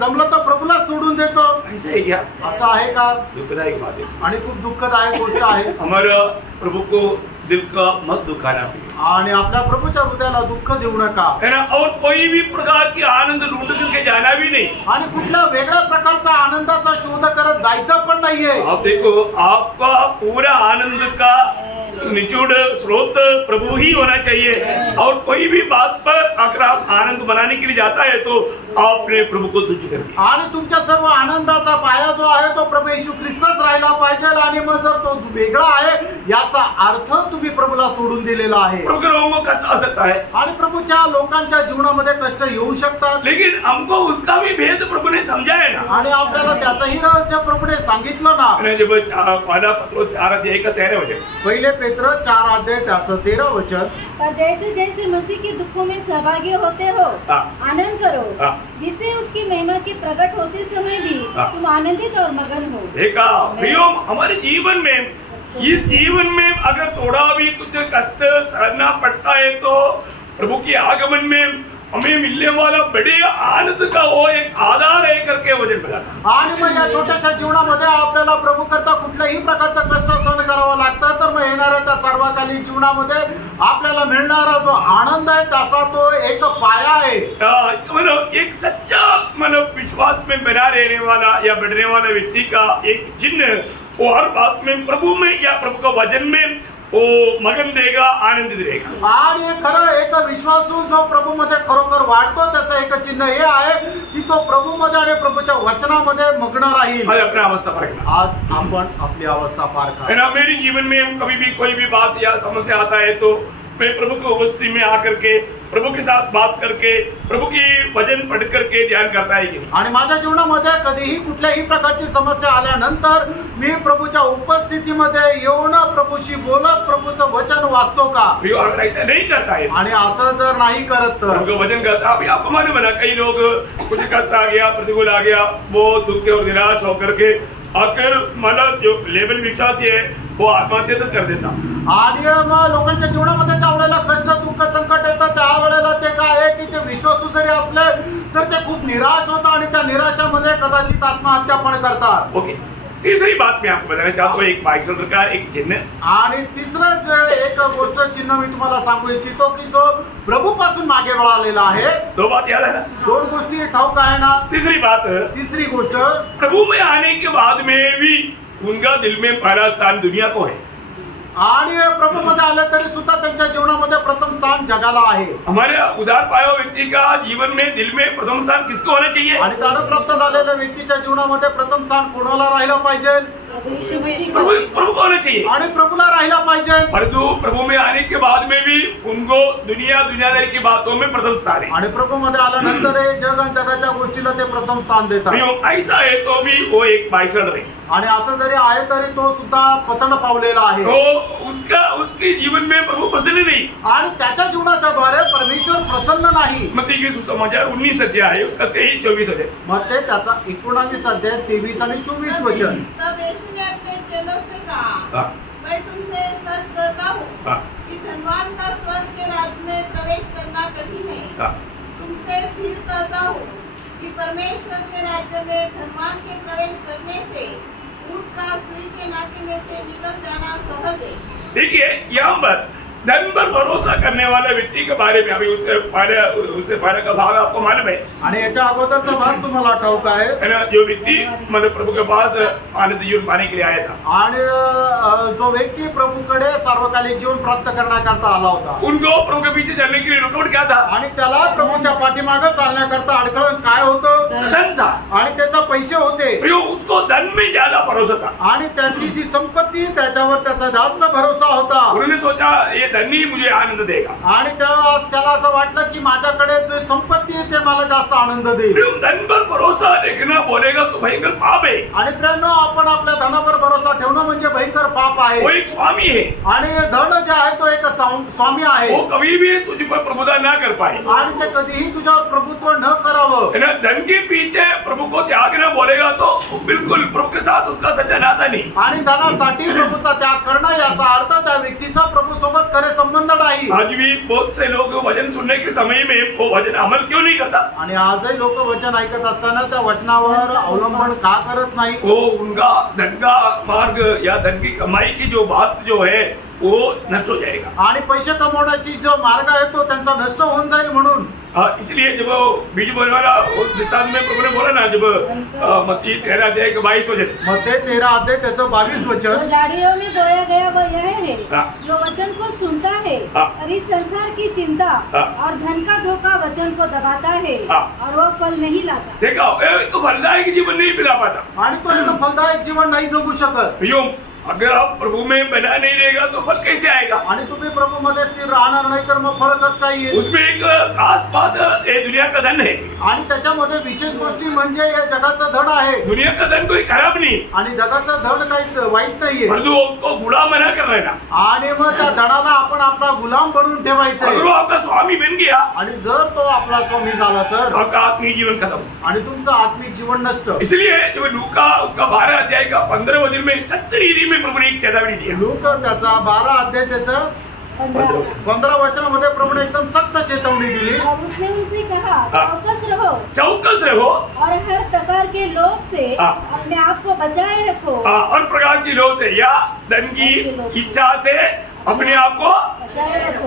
जमलं तर प्रभूला सोडून देतो। ऐसा है क्या? असं आहे का? दुखदायक बात है। आणि खूप दुःखदायक गोष्ट आहे। हमारा प्रभु को दिल का मत दुखाना, आणि आपल्या प्रभूच्या हृदयाला दुःख देऊ नका, है ना, और कोई भी प्रकार की आनंद लूट करके जाना भी नहीं। आणि कुठल्या वेगळ्या प्रकारचा आनंदाचा शोध करत जायचं पण नाहीये। आप देखो, आपका पूरा आनंद का निचोड़ स्रोत प्रभु ही होना चाहिए, और कोई भी बात पर अगर आप आनंद बनाने के लिए जाता है तो आपने प्रभु को तुच्छ कर दिया। आणि तुमच्या सर्व आनंदाचा पाया जो आहे तो प्रभू येशू ख्रिस्तच राहिला पाहिजे, आणि मग जर तो वेगळा आहे याचा अर्थ तुम्ही प्रभूला सोडून दिलेला आहे। प्रभु के लोगों को कष्ट आ सकता है, आणि प्रभूच्या लोकांच्या जीवनामध्ये कष्ट येऊ शकतात, लेकिन हमको उसका भी भेद प्रभु ने समझाया ना। आणि आपल्याला त्याचंही रहस्य प्रभूने सांगितलं ना। मैंने जब पहला पत्रोस 4 अध्याय का 13 वचन, पहिले पेत्र 4 अध्याय त्याचं 13 वचन। पर जैसे जैसे मसीह के दुखों में सहभागी होते हो आनंद करो, जिससे उसकी महिमा की प्रकट होते समय भी तुम आनंदित और मगन हो। देखा प्रियो, हमारे जीवन में, इस जीवन में अगर थोड़ा भी कुछ कष्ट सहना पड़ता है तो प्रभु के आगमन में हमें मिलने वाला बड़े आनंद का वो एक आधार है करके वचन बताता। आणि मग या छोट्याशा जीवनामध्ये आपल्याला प्रभू करता कुठल्याही प्रकारचा कष्ट सहन करावा लागतं, तर मग येणाऱ्या त्या सार्वकालिक जीवनामध्ये आपल्याला मिळणारा जो आनंद आहे त्याचा तो एक पाया आहे। मतलब एक सच्चा मतलब विश्वास में बना रहने वाला या बढ़ने वाला व्यक्ति का एक चिन्ह वो हर बात में प्रभु में या प्रभु का वचन में वो मगन देगा, आनंदित रहेगा। आणि खरं एक विश्वासू जो प्रभू मध्ये खरोखर वाढतो त्याचं एक चिन्ह हे आहे की तो प्रभू मध्ये आणि प्रभूच्या वचनामध्ये मग्न राहील। आज अपना अवस्था पार, आज आपण आपली अवस्था पार है ना। मेरे जीवन में कभी भी कोई भी बात या समस्या आता है तो मैं प्रभु की उपस्थिति में आकर के प्रभु के साथ बात करके प्रभु की वचन पढ़ करके ध्यान करता है कि आणि माझ्या जीवनामध्ये कधीही कुठल्याही प्रकारची समस्या आल्यानंतर मी प्रभूच्या उपस्थितीमध्ये येऊन प्रभूशी बोलत प्रभूचं वचन वाचतो का? अगर ऐसा नहीं करता है आणि असं जर नाही करत तर प्रभु का वचन करता, अभी आपको मालूम है ना, कई लोग कुछ कष्ट आ गया, प्रतिकूल आ गया, वो दुख और निराश होकर के आखिर मतलब जो लेवल विश्वासी है वो आत्महत्या तर कर देता। आणि मग लोकांच्या जीवनामध्ये ज्या वेळेला कष्ट दुःख संकट येतं त्यावेळेला ते काय आहे की ते विश्वासू जरी असले तर ते खूप निराश होतात आणि त्या निराशामध्ये कदाचित आत्महत्या पण करतात। ओके, तीसरी बात मैं आपको बताना चाहता हूँ, एक बाइसर का एक चिन्ह। आणि तिसरंच एक गोष्ट चिन्ह मी तुम्हाला सांगू इच्छितो की जो प्रभू पासून मागे वळालेला आहे। 2 बात याद है ना, 2 गोष्टी ठाऊक आहे ना। तीसरी बात, तिसरी गोष्ट, प्रभु में आने के बाद में भी उनका दिल में पहला स्थान दुनिया को है। आणि प्रभू मध्ये आले तरी सुद्धा त्यांच्या जीवनामध्ये प्रथम स्थान जगाला आहे। हमारे उधार पाया हुआ व्यक्ति का जीवन में दिल में प्रथम स्थान किसको होना चाहिए? आणि दान प्राप्त झालेल्या व्यक्तीच्या जीवनामध्ये प्रथम स्थान कोणाला राहिलं पाहिजे? प्रभु को होना चाहिए आणि प्रभूला राहिला पाहिजे। परंतु प्रभु में आने के बाद में भी उनको दुनियादारी की बातों में प्रथम स्थान है। आणि प्रभू मध्ये आल्यानंतर जग आणि जगाच्या गोष्टीला ते प्रथम स्थान देतात। ऐसा है तो भी वो एक बाइसर है आणि असं जरी आहे तरी तो सुद्धा पतन पावलेला आहे। तो उसके जीवन में प्रभु प्रसन्न नहीं आणि त्याच्या जीवनाच्या द्वारे परमेश्वर प्रसन्न नाही। मत्ती की सुसमाचार 19 अध्याय उसका 23-24 अध्याय मग ते त्याचा 19 अध्याय 23 आणि 24 वचन। तब यीशु ने अपने चेलों से कहा, मैं तुमसे सच कहता हूँ कि धनवान का स्वर्ग के राज्य में प्रवेश करना कठिन है। तुमसे फिर कहता हूँ कि परमेश्वर के राज्य में धनवान के प्रवेश करने से ऊँट का सुई के नाके में से निकल जाना सहज है। देखिए यहाँ पर धन पर भरोसा करने वाला व्यक्ति के बारे में अभी उससे पहले का भाग आपको मालूम है आणि याच्या अगोदरचा भाग तुम्हाला ठाऊक आहे ना। जो व्यक्ति मतलब प्रभु के पास आनंद जीवन पाने के लिए आया था आणि जो व्यक्ती प्रभूकडे सार्वकालिक जीवन प्राप्त करण्याकरता आला होता, उनको प्रभु के पीछे चलने के लिए रुकावट क्या था? आणि त्याला प्रभूच्या पाठीमागे चालण्याकरता अडखळ काय होतं? धन था आणि त्याचा पैसे होते। उसको धन में ज्यादा भरोसा था आणि त्याची जी संपत्ती त्याच्यावर त्याचा जास्त भरोसा होता। उन्होंने सोचा ये धन ही मुझे आनंद देगा आणि त्याला असं वाटलं की माझ्याकडे जो संपत्ती आहे ते मला जास्त आनंद देईल। धन पर भरोसा रखना बोलेगा तो भयंकर पाप है। आणि प्रेरणा आपण आपल्या धनावर भरोसा ठेवणं म्हणजे भयंकर पाप आहे। वो एक स्वामी है आणि धन जे आहे तो एक स्वामी आहे। वो कभी भी तुझ पर प्रभुता ना कर पाए आणि ते कधीही तुझ्यावर प्रभुत्व न करावं। धन के पीछे प्रभु को त्यागना बोलेगा तो बिल्कुल प्रभु के साथ उसका सच्चा नाता नहीं। आणि धनासाठी प्रभूचा त्याग करणं याचा अर्थ त्या व्यक्तीचा प्रभू सोबत खरे संबंध नाही। आज भी बहुत से लोग वचन सुनने के समय में वो वचन अमल क्यों नहीं करता? आणि आजही लोक वचन ऐकत असताना त्या वचनावर अवलंबन का करत नाही? वो उनका धन का मार्ग या धन की कमाई की जो बात जो है वो नष्ट हो जाएगा। आणि पैसे कमवण्याची जो मार्ग आहे तो त्यांचा नष्ट होऊन जाईल म्हणून। इसलिए जब बीज बोने वाला वृत्तांत में प्रभु ने बोला ना, जब मत्ती 13 अध्याय के 22 वचन, मत्ती 13 अध्याय त्याचं 22 वचन, झाड़ियों में बोया गया वो यह है जो वचन को सुनता है और इस संसार की चिंता और धन का धोखा वचन को दबाता है और वो फल नहीं लाता। देखा तो फलदायक जीवन नहीं बिता पाता आणि तो एक फलदायक जीवन नहीं जगू शकत। अगर आप प्रभु में बना नहीं रहेगा तो फल कैसे आएगा? आणि तुम्ही प्रभु मध्ये स्थिर राहणार नाही तर मग फळ कसं काय येईल? उसमें एक खास बात ये दुनिया का धन है आणि त्याच्यामध्ये विशेष गोष्टी म्हणजे हे जगाचं धन आहे। दुनिया का धन कोई खराब नहीं आणि जगाचं धन काहीच वाईट नाहीये, परंतु उसको गुलाम बना कर रहना। आणि मग त्या धनाला आपण आपला गुलाम बनवून ठेवायचं। अगर वो आपका स्वामी बन गया आणि जर तो आपला स्वामी झाला तर आपका आत्मिक जीवन खत्म आणि तुमचं आत्मिक जीवन नष्ट। इसलिए जब लूका उसका 12 अध्याय का 15 वचन में सत्य रीति में प्रभु ने एक चेतावनी दिया। लूका त्याचा 12 अध्याय त्याचं 15 वचनामध्ये प्रभु ने एकदम सख्त चेतावनी दिली। और उसने उनसे कहा, चौकस रहो और हर प्रकार के लोभ से अपने आप को बचाए रखो। हर प्रकार की लोभ से या धन की इच्छा से अपने आप को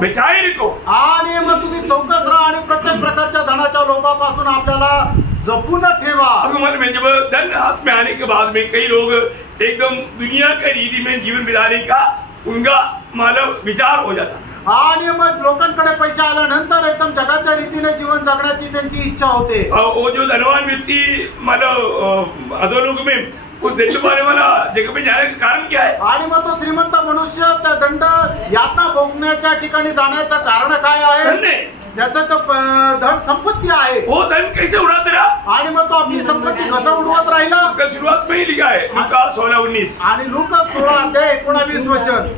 बचाए रखो। आणि मग तुम्ही चौकस राहा आणि प्रत्येक प्रकारच्या धनाच्या लोभापासून आपल्याला जपून ठेवा। जब धन हाथ में आने के बाद में कई लोग एकदम दुनिया के रीति में जीवन बिताने का उनका मानव विचार हो जाता। आणि मग लोकांकडे पैसे आल्यानंतर एकदम जगाच्या रीतीने जीवन जगण्याची त्यांची इच्छा होते। वो जो धनवान व्यक्ति मतलब अधोलोक में उस दंड पाने वाला जगह पे जाने का कारण क्या है? आणि मग तो श्रीमंत मनुष्य त्या दंड यातना भोगण्याच्या ठिकाणी जाण्याचं कारण काय आहे? त्याचं तो धन संपत्ती आहे। वो धन कैसे उड़ाते रहा? आणि मग तो आपली संपत्ती कसं उडवत राहिला? शुरुआत में ही लिखा है लूका 16-19 आणि लूका 16 अध्याय 19 वचन।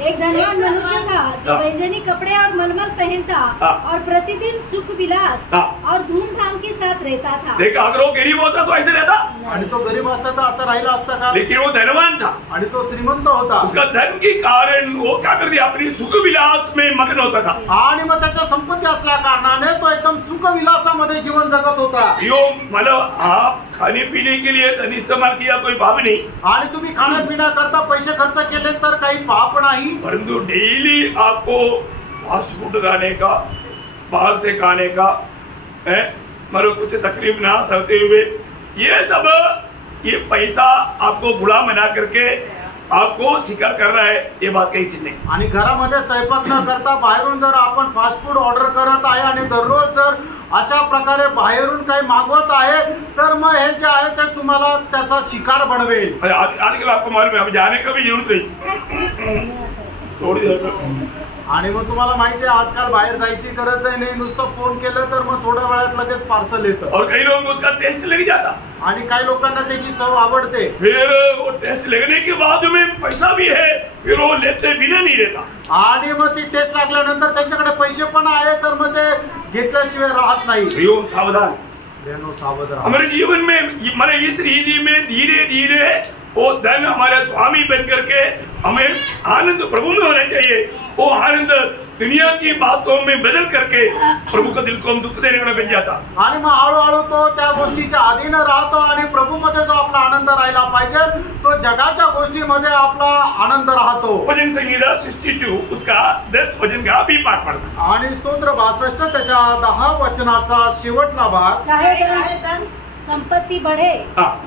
एक धनवान मनुष्य था जो वैजनी कपड़े और मलमल पहनता और प्रतिदिन सुख विलास और धूमधाम के साथ रहता था। देखा, अगर वो गरीब होता तो ऐसे रहता, आणि तो गरीब असता तर असं राहिला असता का? लेकिन वो धनवान था आणि तो श्रीमंत होता। उसका धन के कारण वो क्या कर दिया, अपनी सुख विलास में मग्न होता था। आणि मग त्याच्या संपत्ती असल्या कारणाने तो एकदम सुख विलासामध्ये जीवन जगत होता। मतलब आप खाने पीने के लिए धन इस्तेमाल किया कोई पाप नहीं, आणि तुम्ही खाण्या पिण्या करता पैसे खर्च केले तर काही पाप नाही, परंतु डेली आपको फास्ट फूड खाने का, बाहर से खाने का, मतलब कुछ तकलीफ ना सहते हुए ये सब ये पैसा आपको गुलाम बना करके आपको शिकार कर रहा है, ये बात काही चीज नाही। आणि घरामध्ये स्वयंपाक न करता बाहेरून जर आपण फास्ट फूड ऑर्डर करत आहे आणि दररोज जर अशा प्रकारे बाहेरून काही मागवत आहे तर मग हे जे आहे ते तुम्हाला त्याचा शिकार बनवेल. आजकल आपको मालूम है, जाने का भी जरूरत नहीं, थोड़ी देर. आणि मग तुम्हाला माहिती आहे आजकाल बाहेर जायची गरज नाही, नुसतं फोन केलं तर मग थोड्या वेळात लगेच पार्सल येतं. और कई लोग उसका टेस्ट लग जाता, आणि काही लोकांना त्याची चव आवडते. फिर वो टेस्ट लगने के बाद में पैसा भी है, फिर वो लेते बिना नहीं लेता. आणि मग ती टेस्ट लागल्यानंतर त्यांच्याकडे पैसे पण आहे तर मग ते घेतल्याशिवाय राहत नाही. प्रियो सावधान, सावध रहा. हमारे जीवन में मैंने इस रीति में धीरे धीरे वो धन हमारे स्वामी बन करके हमें आनंद प्रभु में होना चाहिए. वो आनंद दुनिया की बातों में बदल करके प्रभु का दिल को हम दुख देने वाला बन जाता. आणि मग हळूहळू तो त्या गोष्टीच्या अधीन राहतो आणि प्रभूमध्ये जो आपला आनंद राहिला पाहिजे तो जगाच्या गोष्टीमध्ये आपला आनंद राहतो. भजन संहिता 62 उसका 10 वचन का भी पाठ पढ़ना. आणि स्तोत्र 62 त्याच्या 10 वचनाचा शेवटला भाग. चाहे धन संपत्ति बढ़े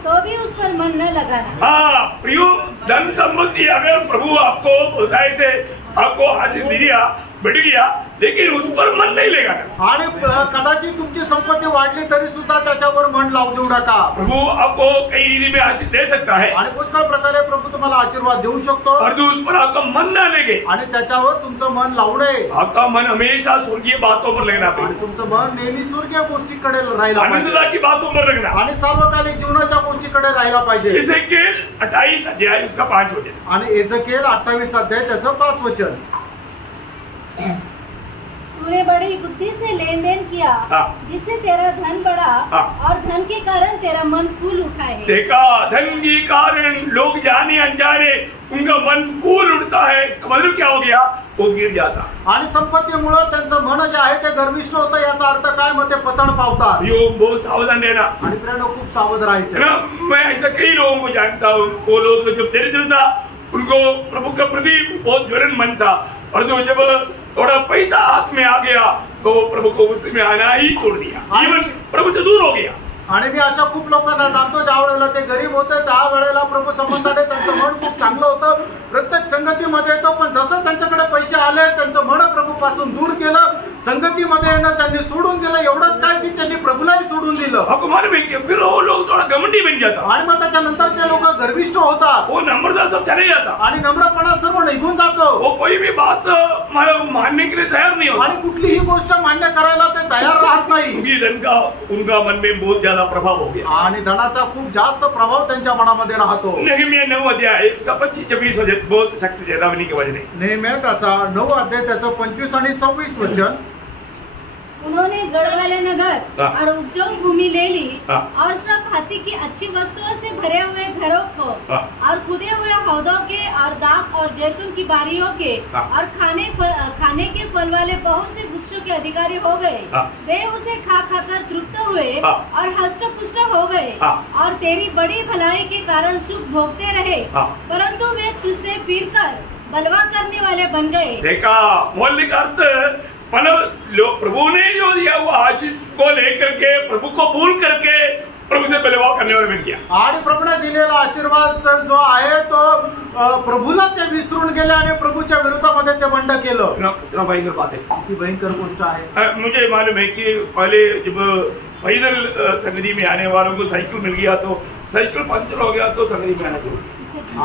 तो भी उस पर मन न लगाना. हाँ प्रियो, धन संपत्ति अगर प्रभु आपको बताए से आपको आशीष दिया बढ़ गया, लेकिन उस पर मन नहीं लगाना. आणि कदाचित तुमची संपत्ती वाढली तरी सुद्धा त्याच्यावर मन लावू देऊ नका. प्रभु आपको कई रीति में आशीष दे सकता है आणि पुष्कळ प्रकारे प्रभू तुम्हाला आशीर्वाद देऊ शकतो, परंतु उस पर आपका मन न लगे. आणि त्याच्यावर तुमचं मन लावू नये. आपका मन हमेशा स्वर्गीय बातों पर लगना आणि चाहिए, तुमचं मन नेहमी स्वर्गीय गोष्टीकडे राहिला पाहिजे आनंदता की बातों पर लगना. आणि सार्वकालिक जीवनाच्या गोष्टीकडे राहिला पाहिजे. एजेकिएल 28 अध्याय उसका 5 वचन. आणि एजेकिएल 28 अध्याय त्याचं 5 वचन. तूने बड़ी बुद्धि से लेन देन किया जिससे तेरा धन बढ़ा और धन के कारण तेरा मन फूल उठा है. देखा, धन के कारण लोग जाने अनजाने उनका मन फूल उठता है. मतलब क्या हो गया, वो गिर जाता. आणि संपत्तीमुळे त्यांचं मन जे आहे ते गर्विष्ठ होतं. याचा अर्थ काय, मग ते पतन पावतात. योग बहुत सावधान रहना. आणि प्रेरणा खूप सावध राहायचं. मैं ऐसा कई लोगों को जानता हूँ, वो लोग जब दरिद्र था उनको प्रभु के प्रति बहुत ज्वलन मन था, और जो जब थोड़ा पैसा हाथ में आ गया तो प्रभु को उसमें आना ही छोड़ दिया, जीवन प्रभु से दूर हो गया. आणि मी अशा खूप लोकांना सांगतो ज्या वेळेला ते गरीब होते त्या वेळेला प्रभू संबंधाने त्यांचं मन खूप चांगलं होतं, प्रत्येक संगतीमध्ये येतो, पण जसं त्यांच्याकडे पैसे आले त्यांचं मन प्रभूपासून दूर गेलं, संगतीमध्ये येणं त्यांनी सोडून दिलं. एवढंच काय की त्यांनी प्रभूलाही सोडून दिलं. आपको मालूम है कि फिर वो लोग थोड़ा घमंडी बन जाता, आणि मग त्याच्यानंतर ते लोक गर्विष्ठ होतात, वो नम्रता सब चले जाता, आणि नम्रपणा सर्व निघून जातो. वो कोई भी बात मानने के लिए तैयार नहीं होता, आणि कुठलीही गोष्ट मान्य करायला ते तयार राहत नाही. क्योंकि धन का उनका मन में बहुत ज्यादा प्रभाव हो गया. आणि धनाचा खूप जास्त प्रभाव त्यांच्या मनामध्ये राहतो. नेहमिया 9 अध्याय उसका 25-26 वचन बहुत सख्त चेतावनी के वचन है. नेहमिया त्याचा 9 अध्याय त्याचं 25 आणि 26 वचन. उन्होंने गढ़ वाले नगर और उपजाऊ भूमि ले ली और सब हाथी की अच्छी वस्तुओं से भरे हुए घरों को और खुदे हुए हौदों के और दाख और जैतून की बारियों के और खाने के फल वाले बहुत से वृक्षों के अधिकारी हो गए. वे उसे खा खाकर तृप्त हुए और हष्ट पुष्ट हो गए और तेरी बड़ी भलाई के कारण सुख भोगते रहे, परंतु वे तुझसे फिरकर बलवा करने वाले बन गए. देखा, मौलिक अर्थ प्रभु ने जो दिया वो आशीष को लेकर के प्रभु को भूल करके प्रभु से बलवा करने वाले बन गया. आणि प्रभूने दिलेला आशीर्वाद जो आहे तो प्रभूला ते विसरून गेले आणि प्रभूच्या विरोधामध्ये ते बंड केलं. कितना भयंकर बात है, किती भयंकर गोष्ट आहे. मुझे मालूम है कि पहले जब पैदल संगति में आने वालों को साइकिल मिल गया तो साइकिल पंचर हो गया तो संगति में आना शुरू.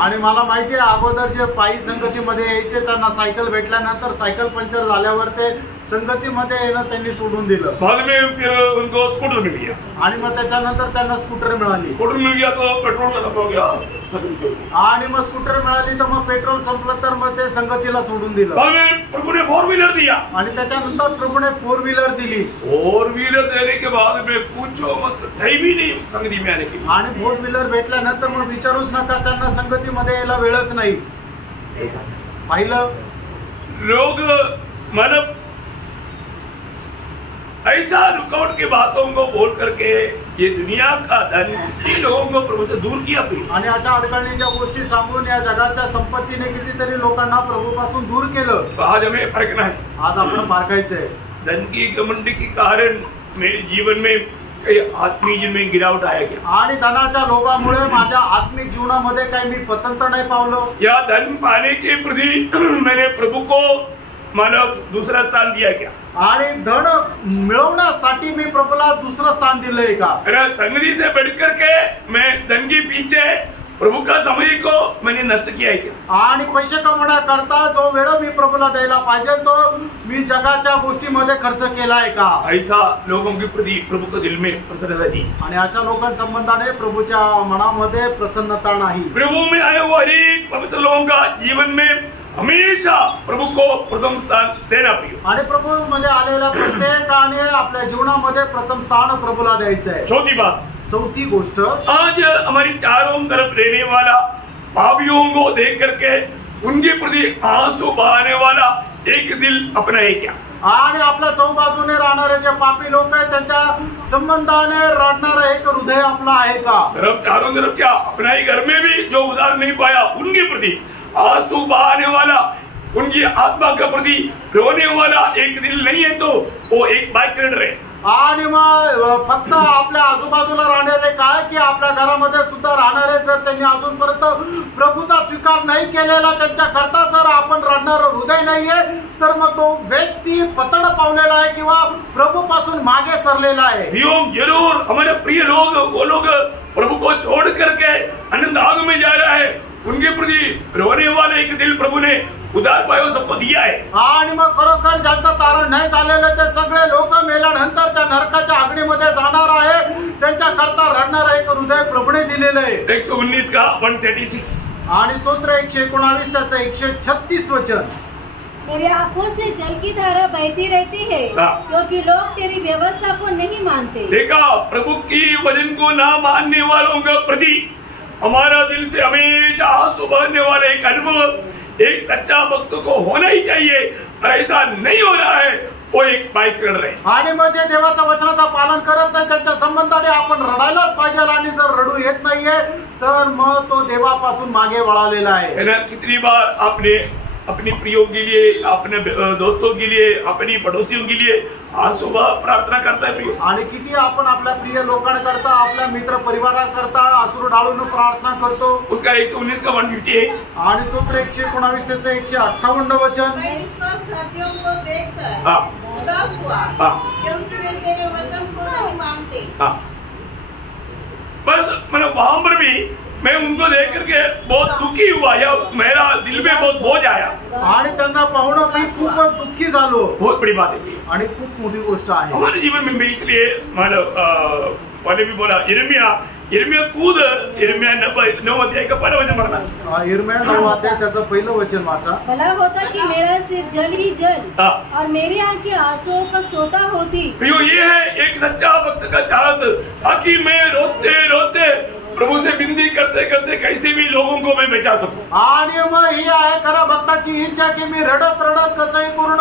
आणि मला माहिती आहे अगोदर जे पायी संगतीमध्ये यायचे त्यांना सायकल भेटल्यानंतर सायकल पंक्चर झाल्यावर ते संगतीमध्ये येणं त्यांनी सोडून दिलं. बाद में फिर उनको स्कूटर मिल गया. आणि मग त्याच्यानंतर त्यांना स्कूटर मिळाली. स्कूटर मिल गया तो पेट्रोल खत्म हो गया. आणि मग स्कूटर मिळाली तर मग पेट्रोल संपलं तर मग ते संगतीला सोडून दिलं. बाद में प्रभु ने 4 व्हीलर दिया. आणि त्याच्यानंतर प्रभूने 4 व्हीलर दिली. 4 व्हीलर देने के बाद में पूछो मत, टाइम ही नहीं संगति में आने की. आणि 4 व्हीलर भेटल्यानंतर मग विचारूच नका, त्यांना संगतीमध्ये यायला वेळच नाही. पाहिलं, लोग मतलब ऐसा रुकावट की बातों को बोल करके ये दुनिया का धन इन लोगों को प्रभु से दूर किया. आणि अशा अडचणीच्या गोष्टी सांगून या जगाच्या संपत्तीने कितीतरी लोकांना प्रभूपासून दूर केलं. तो आज हमें फरकना है. आज आपण पारखायचंय. धन की घमंडी के कारण मेरे जीवन में आत्मिक जीवन में गिरावट आया गया. आणि धनाच्या लोभामुळे माझ्या आत्मिक जीवनामध्ये काही मी पतन तर नाही पावलं. या धन पाने के प्रति मैंने प्रभु को मानव दूसरा स्थान दिया क्या? आणि धन मिळवण्यासाठी मी प्रभूला दुसरं स्थान दिलंय का? संगति से बढ़कर के मैं धन के पीछे प्रभु का समय को मैंने नष्ट किया है क्या? आणि पैसे कमवण्याकरता जो वेळ मी प्रभूला द्यायला पाहिजे तो मी जगाच्या गोष्टीमध्ये खर्च केलाय का? ऐसा लोगों के प्रति प्रभु को दिल में प्रसन्नता नहीं, आणि अशा लोकांसंबंधाने प्रभूच्या मनामध्ये प्रसन्नता नाही। प्रभु में आए हुए हर एक पवित्र लोगों का जीवन में हमेशा प्रभु को प्रथम स्थान देना चाहिए। आणि प्रभू मध्ये आलेल्या प्रत्येकाने आपल्या जीवनामध्ये प्रथम स्थान प्रभूला द्यायचं आहे। चौथी बात, चौथी गोष्ट, आज हमारी चारों तरफ रहने वाला पापियों को देख करके उनके प्रति आंसू बहाने वाला एक दिल अपना है क्या? आणि आपल्या चौबाजूने राहणारे जे पापी लोक आहेत त्यांच्या संबंधाने रडणारं एक हृदय आपलं आहे का? सिर्फ चारों तरफ क्या, अपना ही घर में भी जो उधार नहीं पाया उनके प्रति आंसू बहाने वाला, उनकी आत्मा के प्रति रोने वाला एक दिल नहीं है तो वो एक बाइक सिलेंडर है। आणि मग फक्त आपल्या आजूबाजूला राहणारे काय की आपल्या घरामध्ये सुद्धा राहणारे जर त्यांनी अजूनपर्यंत प्रभूचा स्वीकार नाही केलेला त्यांच्या करता जर आपण रडणारं हृदय नाहीये तर मग तो व्यक्ती पतन पावलेला आहे किंवा प्रभू पासून मागे सरलेला आहे। जरूर हमारे प्रिय लोग, वो लोग प्रभु को छोड़ करके अनंत आग में जा रहा है, उनके प्रति रोने वाला एक दिल प्रभु ने उदार पायो सबको दिया है। आणि मग खरोखर ज्यांचं तारण नाही झालेलं ते सगळे लोक मेल्यानंतर त्या नरकाच्या अग्नीमध्ये जाणार आहे, त्यांच्या करता रडणारं एक हृदय प्रभूने दिलेलं आहे। 119 का 136 आणि स्तोत्र 119 त्याचं 136 वचन, मेरी आंखों से जल की धारा बहती रहती है क्योंकि लोग तेरी व्यवस्था को नहीं मानते। देखा, प्रभु की वचन को ना मानने वालों का प्रति हमारा दिल से हमेशा आंसू बहने वाला एक अनुभव एक सच्चा भक्त को होना ही चाहिए। ऐसा नहीं हो रहा है वो एक बाइक सिलेंडर है। आणि मग जे देवाच्या वचनाचं पालन करत नाही त्यांच्या संबंधाने आपण रडायलाच पाहिजे, आणि जर रडू येत नाहीये तर मग तो देवापासून मागे वळालेला आहे। कितनी बार आपने अपनी प्रियों के लिए, अपने दोस्तों के लिए, अपनी पड़ोसियों के लिए आंसू प्रार्थना करता है प्रिय। आणि किती आपण आपल्या प्रिय लोकांकरता, आपल्या मित्र परिवाराकरता अश्रू ढाळून प्रार्थना करतो। उसका 119 का 158 आणि तो 119 त्याचं 158 वचन, मैं विश्वासघातियों को देखकर उदास हुआ क्योंकि वे तेरे वचन को नहीं मानते। पर मतलब वहां पर भी मैं उनको देख करके बहुत दुखी हुआ, या मेरा दिल में बहुत बोझ आया। आणि त्यांना पाहून मी खूप दुःखी झालो। बहुत बड़ी बात है आणि खूप मोठी गोष्ट आहे हमारे जीवन में। इसलिए मतलब पहले भी बोला यिर्मयाह कूद, यिर्मयाह 9 अध्याय का पहला वचन पढ़ना। यिर्मयाह 9 अध्याय त्याचं पहिलं वचन वाचा। भला होता कि मेरा सिर जल ही जल और मेरी आंखें आंसुओं का सोता होती। ये है एक सच्चा भक्त का चाहत, ताकि मैं रोते रोते प्रभु से विनती करते करते कैसे भी लोगों को मैं बचा सकूं। आणि मग ही आहे खरा भक्ताची इच्छा की मी रडत रडत कसंही पूर्ण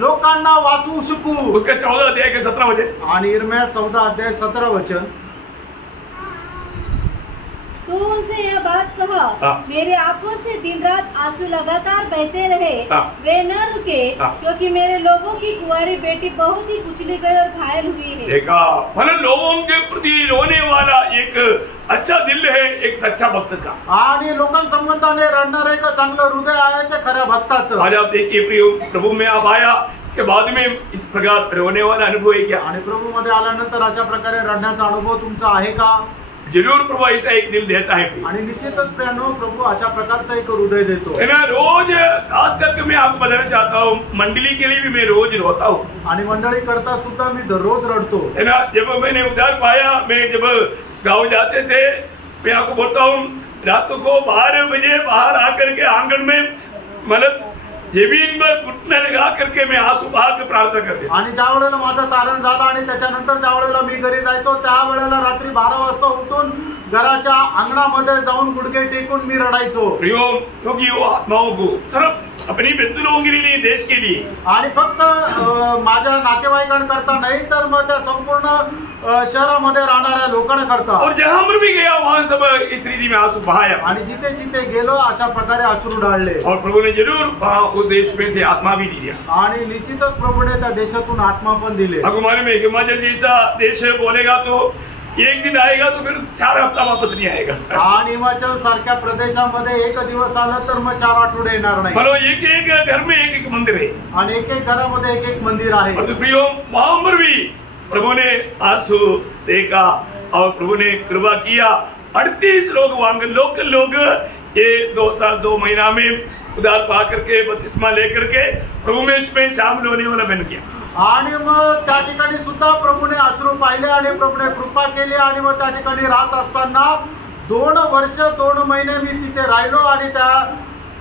लोकांना वाचवू शकू। उसका 14 अध्याय के 17 वचन। आणि यिर्मयाह 14 अध्याय 17 वचन, तू उनसे यह बात कहा, मेरे आंखों से दिन रात आंसू लगातार बहते रहे, वे न रुके, क्योंकि मेरे लोगों की कुंवारी बेटी बहुत ही कुचली गई और घायल हुई है। देखा, मतलब लोगों के प्रति रोने वाला एक अच्छा दिल है एक सच्चा भक्त का। आणि लोकांसंबंधाने रडणारं एक चांगलं हृदय आहे ते खऱ्या भक्ताचं। आज आप देखिए प्रियो, प्रभू में आप आया के बाद में इस प्रकार रोने वाला अनुभव है क्या? आणि प्रभू मध्ये आल्यानंतर अशा प्रकारे रडण्याचा अनुभव तुमचा आहे का? जरूर प्रभु ऐसा एक दिल देता है। आणि निश्चितच प्रियानो, प्रभु अशा प्रकारचा एक हृदय देतो। मैं रोज, खास करके मैं आपको बताना चाहता हूँ, मंडली के लिए भी मैं रोज रोता हूँ। आणि मंडळी करता सुद्धा मी दररोज रडतो। है ना, जब मैंने उधार पाया, मैं जब गाँव जाते थे, मैं आपको बोलता हूँ, रात को 12 बजे बाहर आकर के आंगन में मतलब जमीन पर घुटने लगा करके मैं आंसू बहा के प्रार्थना करते। आणि ज्या वेळेला माझं तारण झालं आणि त्याच्यानंतर ज्या वेळेला मी घरी जायचो त्या वेळेला रात्री 12 वाजता उठून घराच्या अंगणामध्ये जाऊन गुडघे टेकून मी रडायचो। प्रियो, क्योंकि वो आत्माओं को सिर्फ अपनी बेतुलों के लिए, देश के लिए, आणि फक्त माझ्या नातेवाईकांकरता नाही तर मग त्या संपूर्ण शहरामध्ये राहणाऱ्या लोकांकरता। और जहां पर भी गया वहां सब इस रीति में आंसू बहाया। आणि जिथे जिथे गेलो अशा प्रकारे अश्रू ढाळले। और प्रभु ने जरूर उस देश में से आत्मा भी दिया। आणि निश्चितच प्रभूने त्या देशातून आत्मा पण दिले। आपको मालूम है, हिमाचल जैसा देश बोलेगा तो एक दिन आएगा तो फिर 4 हफ्ता वापस नहीं आएगा। आणि हिमाचल सारख्या प्रदेशामध्ये एक दिवस आलं तर मग 4 आठवडे येणार नाही। बोलो एक एक घर में एक एक मंदिर है आणि एक एक घरामध्ये एक एक मंदिर आहे। और प्रियो वहां पर भी प्रभु ने आंसू देखा और प्रभु ने कृपा किया। 38 लोग वहां लोकल लोग ये 2 साल 2 महीना में उदार पा करके बपतिस्मा लेकर के प्रभु में इसमें शामिल होने वाला बन गया। आणि मग त्या ठिकाणी सुद्धा प्रभूने अश्रू पाहिले आणि प्रभूने कृपा केली आणि मग त्या ठिकाणी राहत असताना 2 वर्ष 2 महिने मी तिथे राहिलो आणि त्या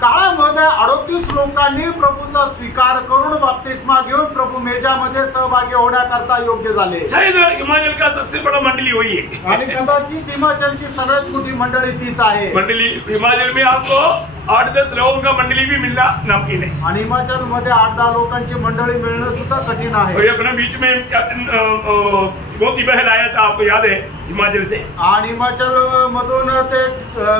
काळामध्ये 38 लोकांनी प्रभूचा स्वीकार करून बपतिस्मा घेऊन प्रभू मेजामध्ये सहभागी होण्याकरता योग्य झाले। शायद हिमाचल का सबसे बड़ा मंडली वही है आणि कदाचित हिमाचलची सगळ्यात मोठी मंडळी तीच आहे। मंडली हिमाचल में आपको 8-10 लोगों का मंडली भी मिलना नामुमकिन है आणि हिमाचल मध्ये 8-10 लोकांची मंडळी मिळणं सुद्धा कठीण और आहे। ये अपने बीच में कैप्टन मोती बहल आया था, आपको याद है, हिमाचल से। आणि हिमाचल मधून ते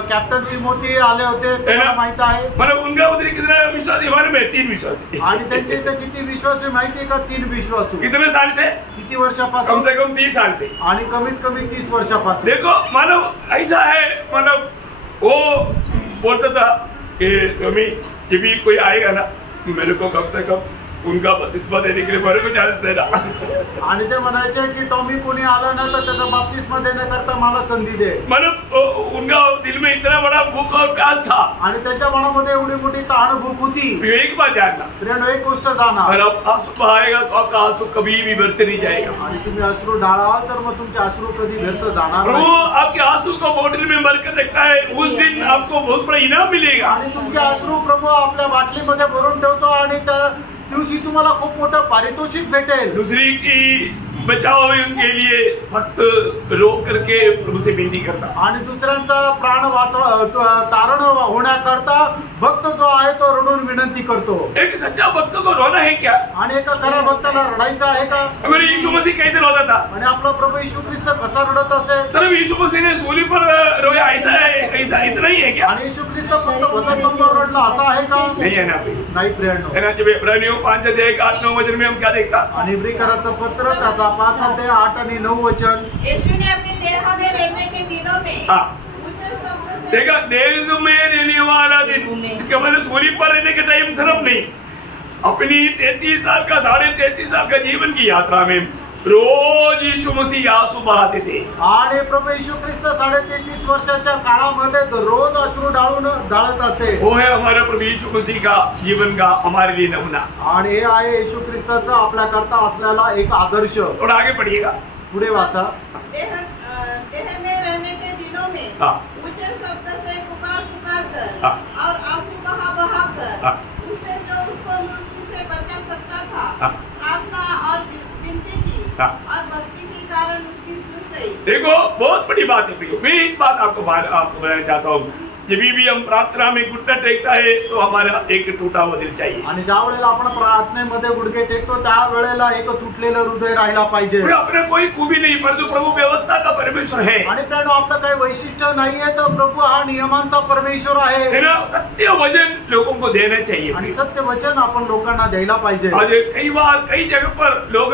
कॅप्टन तिमोथी आले होते, तुम्हाला माहित आहे। मतलब उनका उधर कितना विश्वास है? हमारे में 3 विश्वास है। आणि त्यांचे इथे किती विश्वास आहे माहिती आहे का? 3 विश्वास। कितने साल से? किती कम वर्षापासून? से कम 30 साल से। आणि कमीत कमी 30 वर्षापासून। देखो मानव ऐसा है, मतलब वो बोलता था कि रमी जब भी कोई आएगा ना मेरे को कम से कम उनका बपतिस्मा देने के लिए मेरे को चांस देना। आणि ते म्हणायचे की टॉमी कोणी आला ना तर त्याचा बपतिस्मा देण्याकरता मला संधी दे। मतलब उनका दिल में इतना बड़ा भूख और प्यास था आणि त्याच्या मनामध्ये एवढी मोठी तहान भूक होती। एक बात जानना, फ्रेंड एक गोष्ट जाणा, अगर आप आंसू बहाएगा तो आपका आंसू कभी भी बरसते नहीं जाएगा। आणि तुम्ही अश्रू ढाळाल तर मग तुमचे अश्रू कधी व्यर्थ जाणार प्रभु नाही। आपके आंसू को बोतल में भर कर रखता है, उस दिन आपको बहुत बड़ा इनाम मिलेगा। आणि तुमचे अश्रू प्रभू आपल्या बाटलीमध्ये भरून ठेवतो आणि त्या दिवशी तुम्हाला खूप मोठं पारितोषिक भेटेल। दूसरी की बचाव उनके लिए भक्त रोक करके प्रभु से विनती करता। आणि दुसऱ्यांचा प्राण तारण होण्याकरता भक्त जो आहे तो रडून विनंती करतो। एक सच्चा भक्त को रोना है क्या? आणि एका खऱ्या भक्ताला रडायचं आहे का? अगर यीशु मसीह कैसे रोता था? आणि आपला प्रभू येशू ख्रिस्त कसा रडत असेल? सिर्फ यीशु मसीह ने सूली पर रोया ऐसा है, ऐसा इतना ही है क्या? आणि येशू ख्रिस्त फक्त वधस्तंभावर रडला असा आहे का? नहीं है ना। नाही प्रियांनो। है ना, जब इब्रानियों 5:8-9 वचन में हम क्या देखता? आणि इब्रिकराचं पत्र त्याचा 5:8 आणि 9 वचन। यीशु ने अपनी देह में रहने के दिनों में ऊंचे शब्द से देखा, देह में रहने वाला दिन, इसका मतलब सूली पर रहने के टाइम सिर्फ नहीं, अपनी 33 साल का 33.5 साल का जीवन की यात्रा में रोज यीशु मसीह आंसू बहाते थे। आणि प्रभू येशू ख्रिस्त 33.5 वर्षाच्या काळामध्ये रोज अश्रू ढाळत असे। वो है हमारा प्रभु यीशु मसीह का जीवन का हमारे लिए नमूना। आणि हे आहे येशू ख्रिस्ताचा आपल्याकरता असलेला एक आदर्श। थोड़ा आगे पढ़िएगा, पुढे वाचा। देह में रहने के दिनों में ऊंचे शब्द से पुकार कर और आंसू बहा कर उससे जो उसको मृत्यु से बचा सकता था प्रार्थना और विनती की और भक्ति के कारण उसकी सुन गई। देखो बहुत बड़ी बात है प्रियो, मैं एक बात आपको बताना चाहता हूँ। जब भी हम प्रार्थना में घुटना टेकता है तो हमारा एक टूटा हुआ दिल चाहिए। आणि ज्या वेळेला आपण प्रार्थनेमध्ये गुडघे टेकतो त्या वेळेला एक तुटलेलं हृदय राहिला पाहिजे। अपने कोई खूबी नहीं, परंतु प्रभु व्यवस्था का परमेश्वर है। आणि प्रियांनो आपलं काही वैशिष्ट्य नाहीये तर प्रभू हा नियमांचा परमेश्वर आहे। सत्य वचन लोगों को देना चाहिए आणि सत्य वचन आपण लोकांना द्यायला पाहिजे। आज कई बार कई जगह पर लोग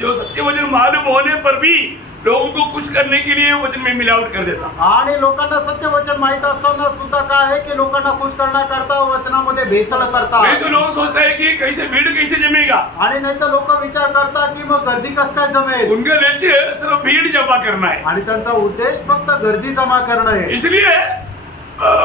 जो सत्य वचन मालूम होने पर भी लोगों को खुश करने के लिए वचन में मिलावट कर देता। आणि लोकांना सत्य वचन माहित असताना सुद्धा काय आहे की लोकांना खुश करण्याकरता वचनामध्ये भेसळ करतात। नहीं तो लोग सोचता है कि कैसे भीड़ कैसे जमेगा, आणि नाही तर लोक विचार करतात की मग गर्दी कसं काय जमेल। उनका लक्ष्य सिर्फ भीड़ जमा करना है आणि त्यांचा उद्देश फक्त गर्दी जमा करणं आहे। इसलिए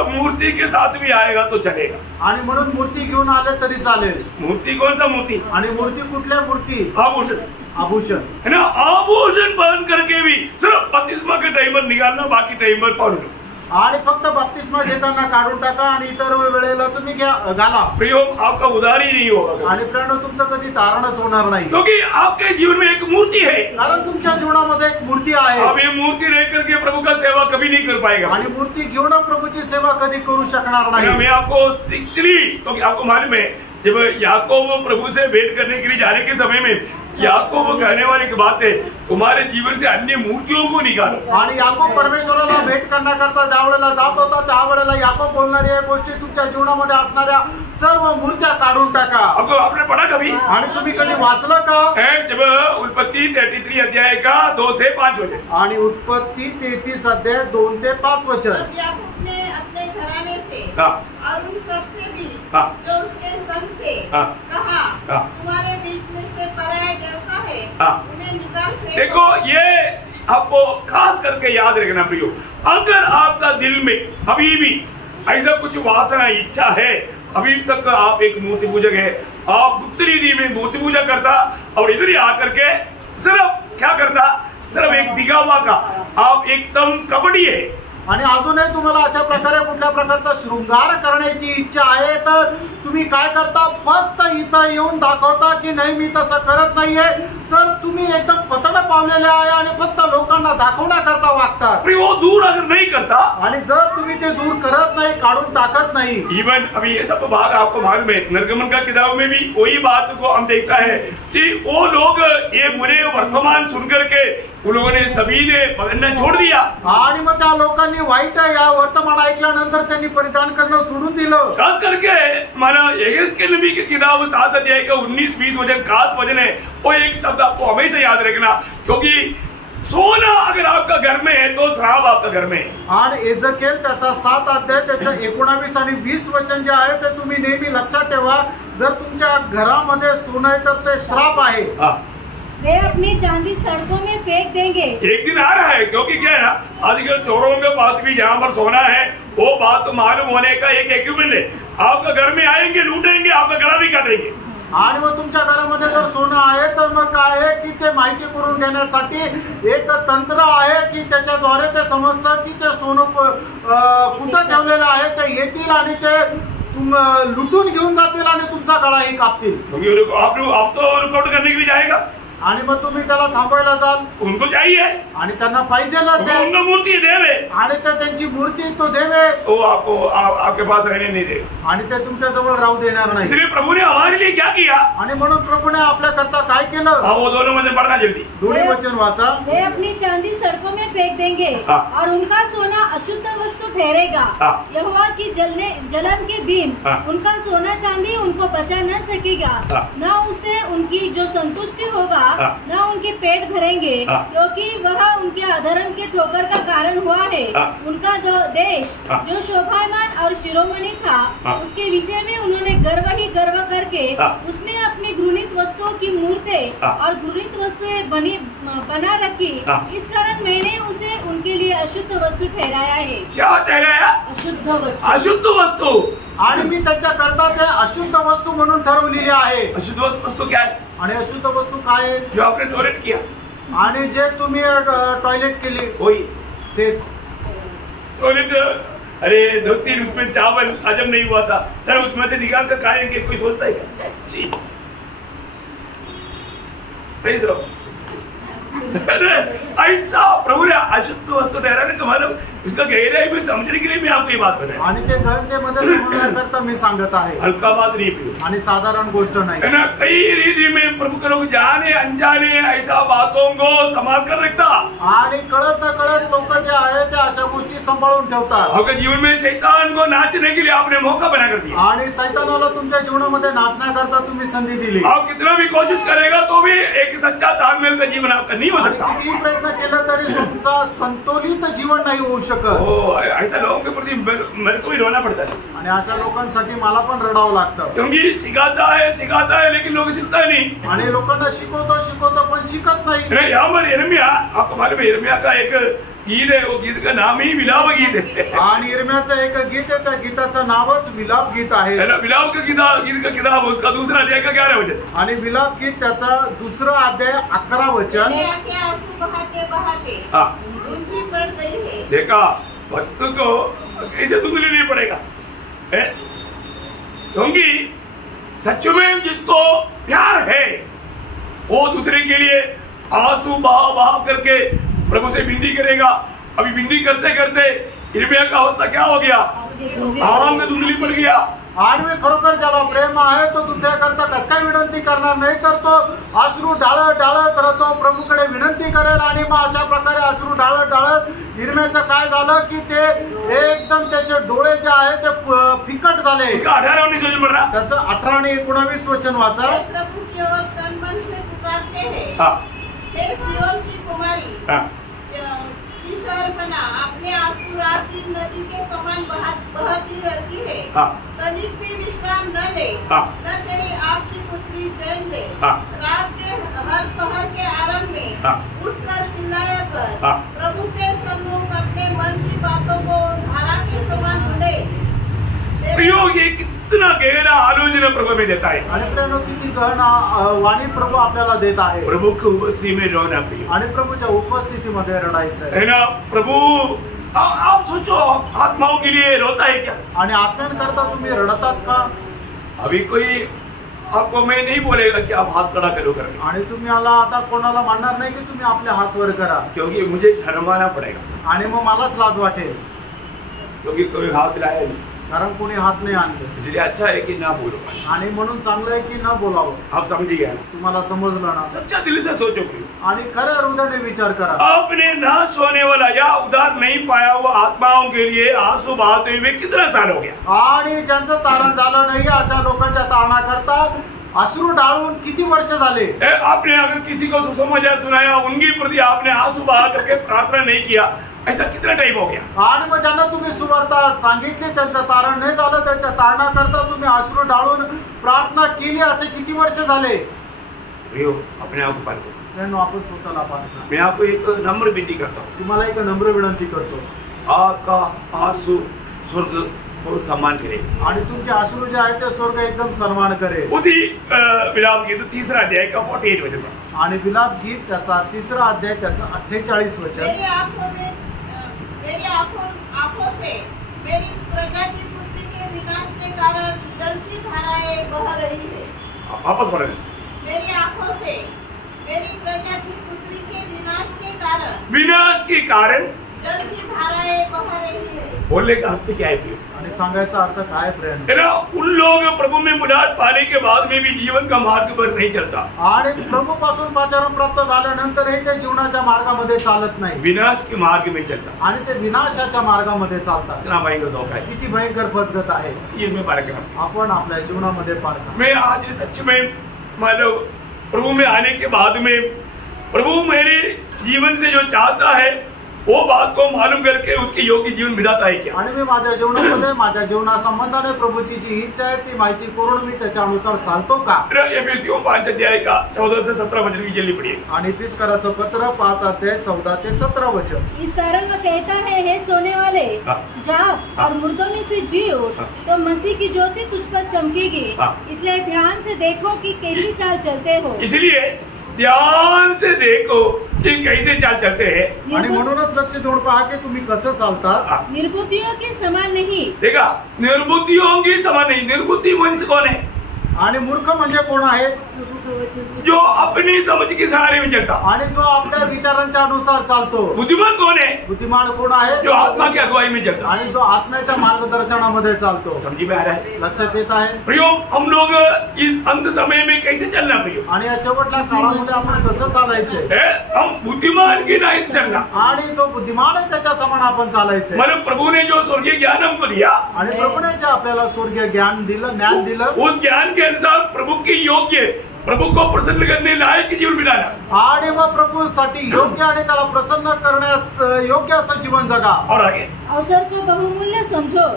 मूर्ति के साथ भी आएगा तो चलेगा। आणि म्हणून मूर्ती घेऊन आले तरी चालेल। मूर्ति कौन सा मूर्ति? आणि मूर्ती कुठल्या मूर्ती? आभूषण, आभूषण है ना। आभूषण पहन करके भी सिर्फ बपतिस्मा के टाइम पर निकालना, बाकी टाइम पर पहन लो। आणि फक्त बपतिस्मा घेताना काढून टाका आणि इतर वेळेला तुम्ही घाला। प्रियो आपका उधार ही नहीं होगा, आणि प्रियांनो तुमचं कधी तारणच होणार नाही, क्योंकि आपके जीवन में एक मूर्ति है। कारण तुमच्या जीवनामध्ये एक मूर्ती आहे। आप ये मूर्ति रह करके प्रभु का सेवा कभी नहीं कर पाएगा। आणि मूर्ती घेऊन प्रभूची सेवा कधी करू शकणार नाही। मैं आपको स्ट्रिक्टली, क्योंकि आपको मालूम है जब याकूब प्रभु से भेंट करने के लिए जाने के समय में याकूब कहने वाली की बात है, तुम्हारे जीवन से अन्य मूर्तियों को निकालो। आणि याकूब परमेश्वराला भेट करण्याकरता ज्या वेळेला जात होता त्यावेळेला याकूब बोलणारी या गोष्टी तुमच्या जीवनामध्ये असणाऱ्या सर्व मूर्त्या काढून टाका। अब तो आपने पढ़ा कभी? आणि तुम्ही कधी वाचलं का? जब उत्पत्ति 33 अध्याय का 2 से 5 वचन। आणि उत्पत्ति 33 अध्याय 2 ते 5 वचन। तब याकूब ने अपने घराने से हाँ। और उन सबसे भी हाँ। जो उसके संग थे हाँ। कहा, हाँ। तुम्हारे बीच में से पराया जैसा है हाँ। उन्हें निकाल फेंको। देखो, ये आपको खास करके याद रखना प्रियो, अगर आपका दिल में अभी भी ऐसा कुछ वासना इच्छा है, अभी तक आप एक मूर्ति पूजक है, आप गुप्त रीति में मूर्ति पूजा करता और इधर ही आकर के सिर्फ क्या करता, सिर्फ एक दिखावा का, आप एकदम कबड्डी है। आणि अजूनही तुम्हाला अशा प्रकारे कुठल्या प्रकारचा शृंगार करण्याची इच्छा आहे तर तुम्ही काय करता, फक्त इथं येऊन दाखवता की नाही मी तसं करत नाहीये, तर तुम्ही एकदम पतडं पावलेले आहे आणि फक्त लोकांना दाखवण्याकरता वागतात। वो दूर अगर नहीं करता, आणि जर तुम्ही ते दूर करत नाही, काढून टाकत नाही, इवन अभी ये सब भाग आपको मालूम है, निर्गमन का किताब में भी वही बात को हम देखता है कि वो लोग ये बुरे वर्तमान सुनकर के उन लोगों ने सभी ने पकड़ना छोड़ दिया। आणि मग त्या लोकांनी वाईट या वर्तमान ऐकल्यानंतर त्यांनी परिधान करणं सोडून दिलं। खास करके माना यहेजकेल नबी की किताब 7 अध्याय का 19-20 वचन खास वचन है, वो एक शब्द आपको हमेशा याद रखना, क्योंकि सोना अगर आपका घर में है तो श्राप आपका घर में है। आणि एजकेल त्याचा 7 अध्याय त्याचं 19 आणि 20 वचन जे आहे ते तुम्ही नेहमी लक्षात ठेवा, जर तुमच्या घरामध्ये सोनं आहे तर ते श्राप आहे। वे अपनी चांदी सड़कों में फेंक देंगे। एक दिन आ रहा है, क्योंकि क्या है ना, आजकल चोरों के पास भी जहाँ पर सोना है वो बात तो मालूम होने का एक इक्विपमेंट है, आपका घर में आएंगे, लूटेंगे, आपका गला भी काटेंगे। आणि मग तुमच्या घरामध्ये जर सोनं आहे तर मग काय आहे की ते माहिती करून घेण्यासाठी एक तंत्र आहे की त्याच्याद्वारे ते समजतं की ते सोनं कुठं ठेवलेलं आहे, ते येतील आणि ते लुटून घेऊन जातील आणि तुमचा गळाही कापतील। आप तो रुकआउट करने के लिए जाएगा, आणि मग तुम्ही त्याला थांबवायला जाल, उनको चाहिए आणि त्यांना पाहिजेलच आहे, उनका मूर्ति देवे, आणि ते त्यांची मूर्ती तो देवे, वो आपको आपके पास रहने नहीं देगा, आणि ते तुमच्या जवळ राहू देणार नाही। इसलिए प्रभु ने हमारे लिए क्या किया, आणि म्हणून प्रभूने आपल्या करता काय केलं, वो दोनों वचन पढ़ना जल्दी। दोन्ही वचन वाचा। वे अपनी चांदी सड़कों में फेंक देंगे और उनका सोना अशुद्ध वस्तु ठहरेगा। यहोवा की जलन के दिन उनका सोना चांदी उनको बचा न सकेगा, न उससे उनकी जो संतुष्टि होगा, न उनके पेट भरेंगे, क्योंकि वह उनके अधर्म के ठोकर का कारण हुआ है। उनका जो देश जो शोभायमान और शिरोमणि था, उसके विषय में उन्होंने गर्व ही गर्व करके उसमें अपनी घृणित वस्तुओं की मूर्तें और घृणित वस्तुएं बना रखी, इस कारण मैंने उसे उनके लिए अशुद्ध वस्तु ठहराया है। क्या ठहराया? अशुद्ध वस्तु। अशुद्ध वस्तु, आणि मी त्याच्या करता ते अशुद्ध वस्तू म्हणून ठरवलेली आहे। अशुद्ध वस्तु क्या है? आणि अशुद्ध वस्तू काय आहे? जो आपने टॉयलेट किया, आणि जे तुम्ही टॉयलेट केली वही तेच टॉयलेट। अरे 2-3 उसमें चावल हजम नहीं हुआ था, सर उसमें से निकाल कर खाएंगे, कोई सोचता है क्या? जी ऐसा प्रभु ने अशुद्ध वस्तु ठहराने का मतलब इसका गहराई में समझने के लिए मैं आपको ये बात बताया, आणि ते गहनतेमध्ये समजण्याकरता मी सांगत आहे, हल्का बात नहीं प्रियो, आणि साधारण गोष्ट नाही है ना। कई रीति में प्रभु के लोग जाने अनजाने ऐसा बातों को संभाल कर रखता, आणि कळत न कळत लोक जे आहे ते अशा गोष्टी सांभाळून ठेवतात। आपके जीवन में शैतान को नाचने के लिए आपने मौका बना कर दिया, आणि शैतानाला तुमच्या जीवनामध्ये नाचण्याकरता तुम्ही संधी दिली। आप कितना भी कोशिश करेगा तो भी एक सच्चा तालमेल का जीवन आपका नहीं हो सकता। किती प्रयत्न केला तरी तुमचा संतुलित जीवन नाही होऊ शकत। ऐसा लोगों के प्रति मेरे को भी रोना पड़ता है, आणि अशा लोकांसाठी मला पण रडावं लागतं, क्योंकि सिखाता है लेकिन लोग सीखता नहीं, आणि लोकांना शिकवतो पण शिकत नाही। यहाँ पर यिर्मयाह, आपको मालूम है यिर्मयाह का एक गीत है, वो गीत का नाम ही विलाप गीत है। आणि यिर्मयाहचं एक गीत आहे, त्या गीताचं नावच विलाप गीत आहे। विलाप का गीत का किताब, उसका दूसरा अध्याय का 11 वचन, आणि विलाप गीत त्याचा 2 अध्याय 11 वचन। मेरी आंखें आंसू बहाते बहाते धुंधली पड़ गई है। देखा, भक्त को कैसे धुंधली नहीं पड़ेगा, क्योंकि सच में जिसको प्यार है वो दूसरे के लिए आंसू बहा करके प्रभु से विनती करेगा। अभी विनती करते करते यिर्मयाह का अवस्था क्या हो गया, आंग धुंधली पड़ गया। आडवे खरोखर ज्याला प्रेम आहे तो दुसऱ्याकरता कस काय विनंती करणार नाही, तर तो अश्रू डाळत डाळत राहतो, प्रभूकडे विनंती करेल. आणि मग अशा प्रकारे अश्रू डाळत डाळत हिरम्याचं काय झालं की ते एकदम त्याचे डोळे जे आहे ते फिकट झाले. त्याचं 18 आणि 19 वचन वाचा. प्रभु की ओर तन मन से पुकारते हैं, हे सिय्योन की कुमारी, किशोरपना अपने आंसू रात दिन नदी के समान बहती रहती है, तनिक भी विश्राम न ले, न तेरी आपकी पुत्री चैन ले. रात के हर पहर के आरंभ में उठकर चिल्लाया कर, प्रभु के सम्मुख अपने मन की बातों को धारा के समान ढूंढे. प्रयोग ये कितना गहरा आलोचना प्रभु में देता है. आणि प्रेम किती गहन वाणी प्रभू आपल्याला देत आहे. प्रभु की उपस्थिति में रोना प्रिय, आणि प्रभूच्या उपस्थितीमध्ये रडायचं है ना. प्रभु आप सोचो, आत्माओं के लिए रोता है क्या? आणि आत्म्यांकरता तुम्ही रडतात का? अभी कोई आपको मैं नहीं बोलेगा कि आप हाथ खड़ा करो करके, आणि तुम्ही आता कोणाला म्हणणार नाही की तुम्ही आपले हात वर करा, क्योंकि मुझे शर्माना पड़ेगा. आणि मग मलाच लाज वाटेल, क्योंकि कोई हाथ लाया नहीं, कारण कोणी हात नाही आणले. इसलिए अच्छा है कि ना बोलो. आणि म्हणून चांगलं आहे की न बोलावं. आप समझिए, तुम्हाला समजलं ना? सच्चा दिल से सोचो. आणि खऱ्या हृदयाने विचार करा. आपने नाश होने वाला या उधार नहीं पाया हुआ आत्माओं के लिए आंसू बहाते हुए कितना साल हो गया. आणि ज्यांचं तारण झालं नाही अशा लोकांच्या तारणाकरता अश्रू डाळून किती वर्ष झाले. आपने अगर किसी को सुसमाचार सुनाया, उनकी प्रति आपने आंसू बहा करके प्रार्थना नहीं किया, ऐसा कितना टाइम हो गया. आणि मग ज्यांना तुम्ही सुवार्ता सांगितली त्यांचं तारण नाही झालं, त्यांच्या तारणाकरता तुम्ही अश्रू डाळून प्रार्थना केली, असे किती वर्ष झाले. अपने आप को पालको. आपण स्वतःला पाहतो. मैं आपको एक नम्र विनती करता हूँ. तुम्हाला एक नम्र विनंती करतो. आपका आंसू स्वर्ग बहुत सम्मान करे, आणि तुमचे अश्रू जे आहे ते स्वर्ग एकदम सन्मान करेल. उसी विलाप गीत 3 अध्याय का 48 वचन. आणि विलाप गीत त्याचा 3 अध्याय त्याचं 48 वचन. मेरी आंखों से मेरी प्रजा की पुत्री के विनाश के कारण जलती धाराएं बह रही है. वापस पढ़ें. मेरी आंखों से मेरी प्रजा की पुत्री के विनाश के कारण जलती धाराएं बह रही है. बोलने का अर्थ क्या है? आणि सांगायचा अर्थ काय प्रेम? उन लोग प्रभु में बुलाहट पाने के बाद में भी जीवन का मार्ग पर नहीं चलता. आणि प्रभू पासून पाचारण प्राप्त झाल्यानंतरही ते जीवनाच्या मार्गामध्ये चालत नाही, विनाश के मार्ग में चलता. आणि ते विनाशाच्या मार्गामध्ये चालतात. इतना भयंकर धोखा है, किती भयंकर फसगत आहे. ये मैं पार करा. आपण आपल्या जीवनामध्ये पार करा. मैं आज सच में मानो प्रभु में आने के बाद में प्रभु मेरे जीवन से जो चाहता है वो बात को मालूम करके उसके योग्य जीवन बिताता है क्या. आणि मी माझ्या जीवनामध्ये माझ्या जीवनासंबंधाने प्रभूची जी इच्छा आहे ती माहिती करून मी त्याच्यानुसार चालतो का. एफेसियों 5 अध्याय का 14 से 17 वचन की जल्दी पढ़िए. आणि एफेसियों पत्र 5 अध्याय 14 से 17 वचन. इस कारण वह कहता है, हे सोने वाले जाग और मुर्दों में से जी उठ, तो मसीह की ज्योति तुझ पर चमकेगी. इसलिए ध्यान से देखो कि कैसी चाल चलते हो. इसलिए ध्यान से देखो कि कैसे चाल चलते हैं. आणि म्हणूनच लक्ष देऊन पहा की तुम्ही कसं चालता. निर्बुद्धियों के समान नहीं. देखा, निर्बुद्धियों के समान नहीं. निर्बुद्धि मनुष्य कौन है? आणि मूर्ख म्हणजे कोण आहे? जो अपनी समझ के सहारे में चलता, आणि जो आपल्या विचारांच्या अनुसार चालतो. बुद्धिमान कौन है? बुद्धिमान कोण आहे? जो आत्मा की अगुवाई में चलता, आणि जो आत्म्याच्या मार्गदर्शनामध्ये चालतो. समझी में आ रहा है? लक्षात येत आहे? प्रियो, हम लोग इस अंत समय में कैसे चलना प्रियो? आणि या शेवटच्या काळामध्ये आपण कसं चालायचंय? हम बुद्धिमान की नहीं चलना, आणि जो बुद्धिमान आहे त्याच्या समान आपण चालायचंय. मतलब प्रभु ने जो स्वर्गीय ज्ञान हमको दिया, आणि प्रभूने जे आपल्याला स्वर्गीय ज्ञान दिलं, ज्ञान दिलं, उस ज्ञान के अनुसार प्रभु की योग्य, प्रभु को प्रसन्न करने लायक जीवन बिताना. आणि मग प्रभूसाठी योग्य आणि त्याला प्रसन्न करण्यास योग्य असं जीवन जगा. और आगे अवसर को बहुमूल्य समझो,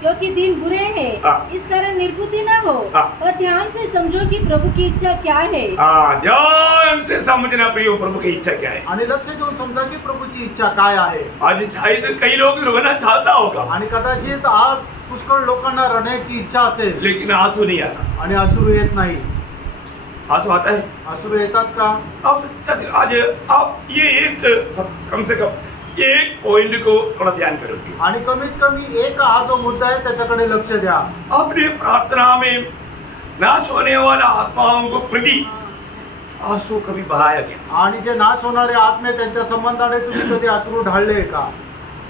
क्योंकि दिन बुरे हैं. इस कारण निर्बुद्धि न हो, पर ध्यान से समझो कि प्रभु की इच्छा क्या है. ध्यान से समझना प्रियो, प्रभु की इच्छा क्या है. आणि लक्ष देऊन समजा की प्रभूची इच्छा काय आहे. आज शायद कई लोग रोना चाहता होगा, आणि कदाचित आज पुष्कळ लोकांना रडण्याची इच्छा असेल, लेकिन आंसू नहीं आता. आणि अश्रू येत नाही. आंसू आता है? अश्रू येतात का? आप सच्चा दिल, आज आप ये एक कम से कम ये एक पॉइंट को थोड़ा ध्यान करोगे. आणि कमीत कमी एक हा जो मुद्दा आहे त्याच्याकडे लक्ष द्या. अपने प्रार्थना में नाश होने वाला आत्माओं को प्रति आंसू कभी बहाया गया? आणि जे नाश होणारे आत्मे त्यांच्या संबंधाने तुम्ही कधी अश्रू ढाळले का?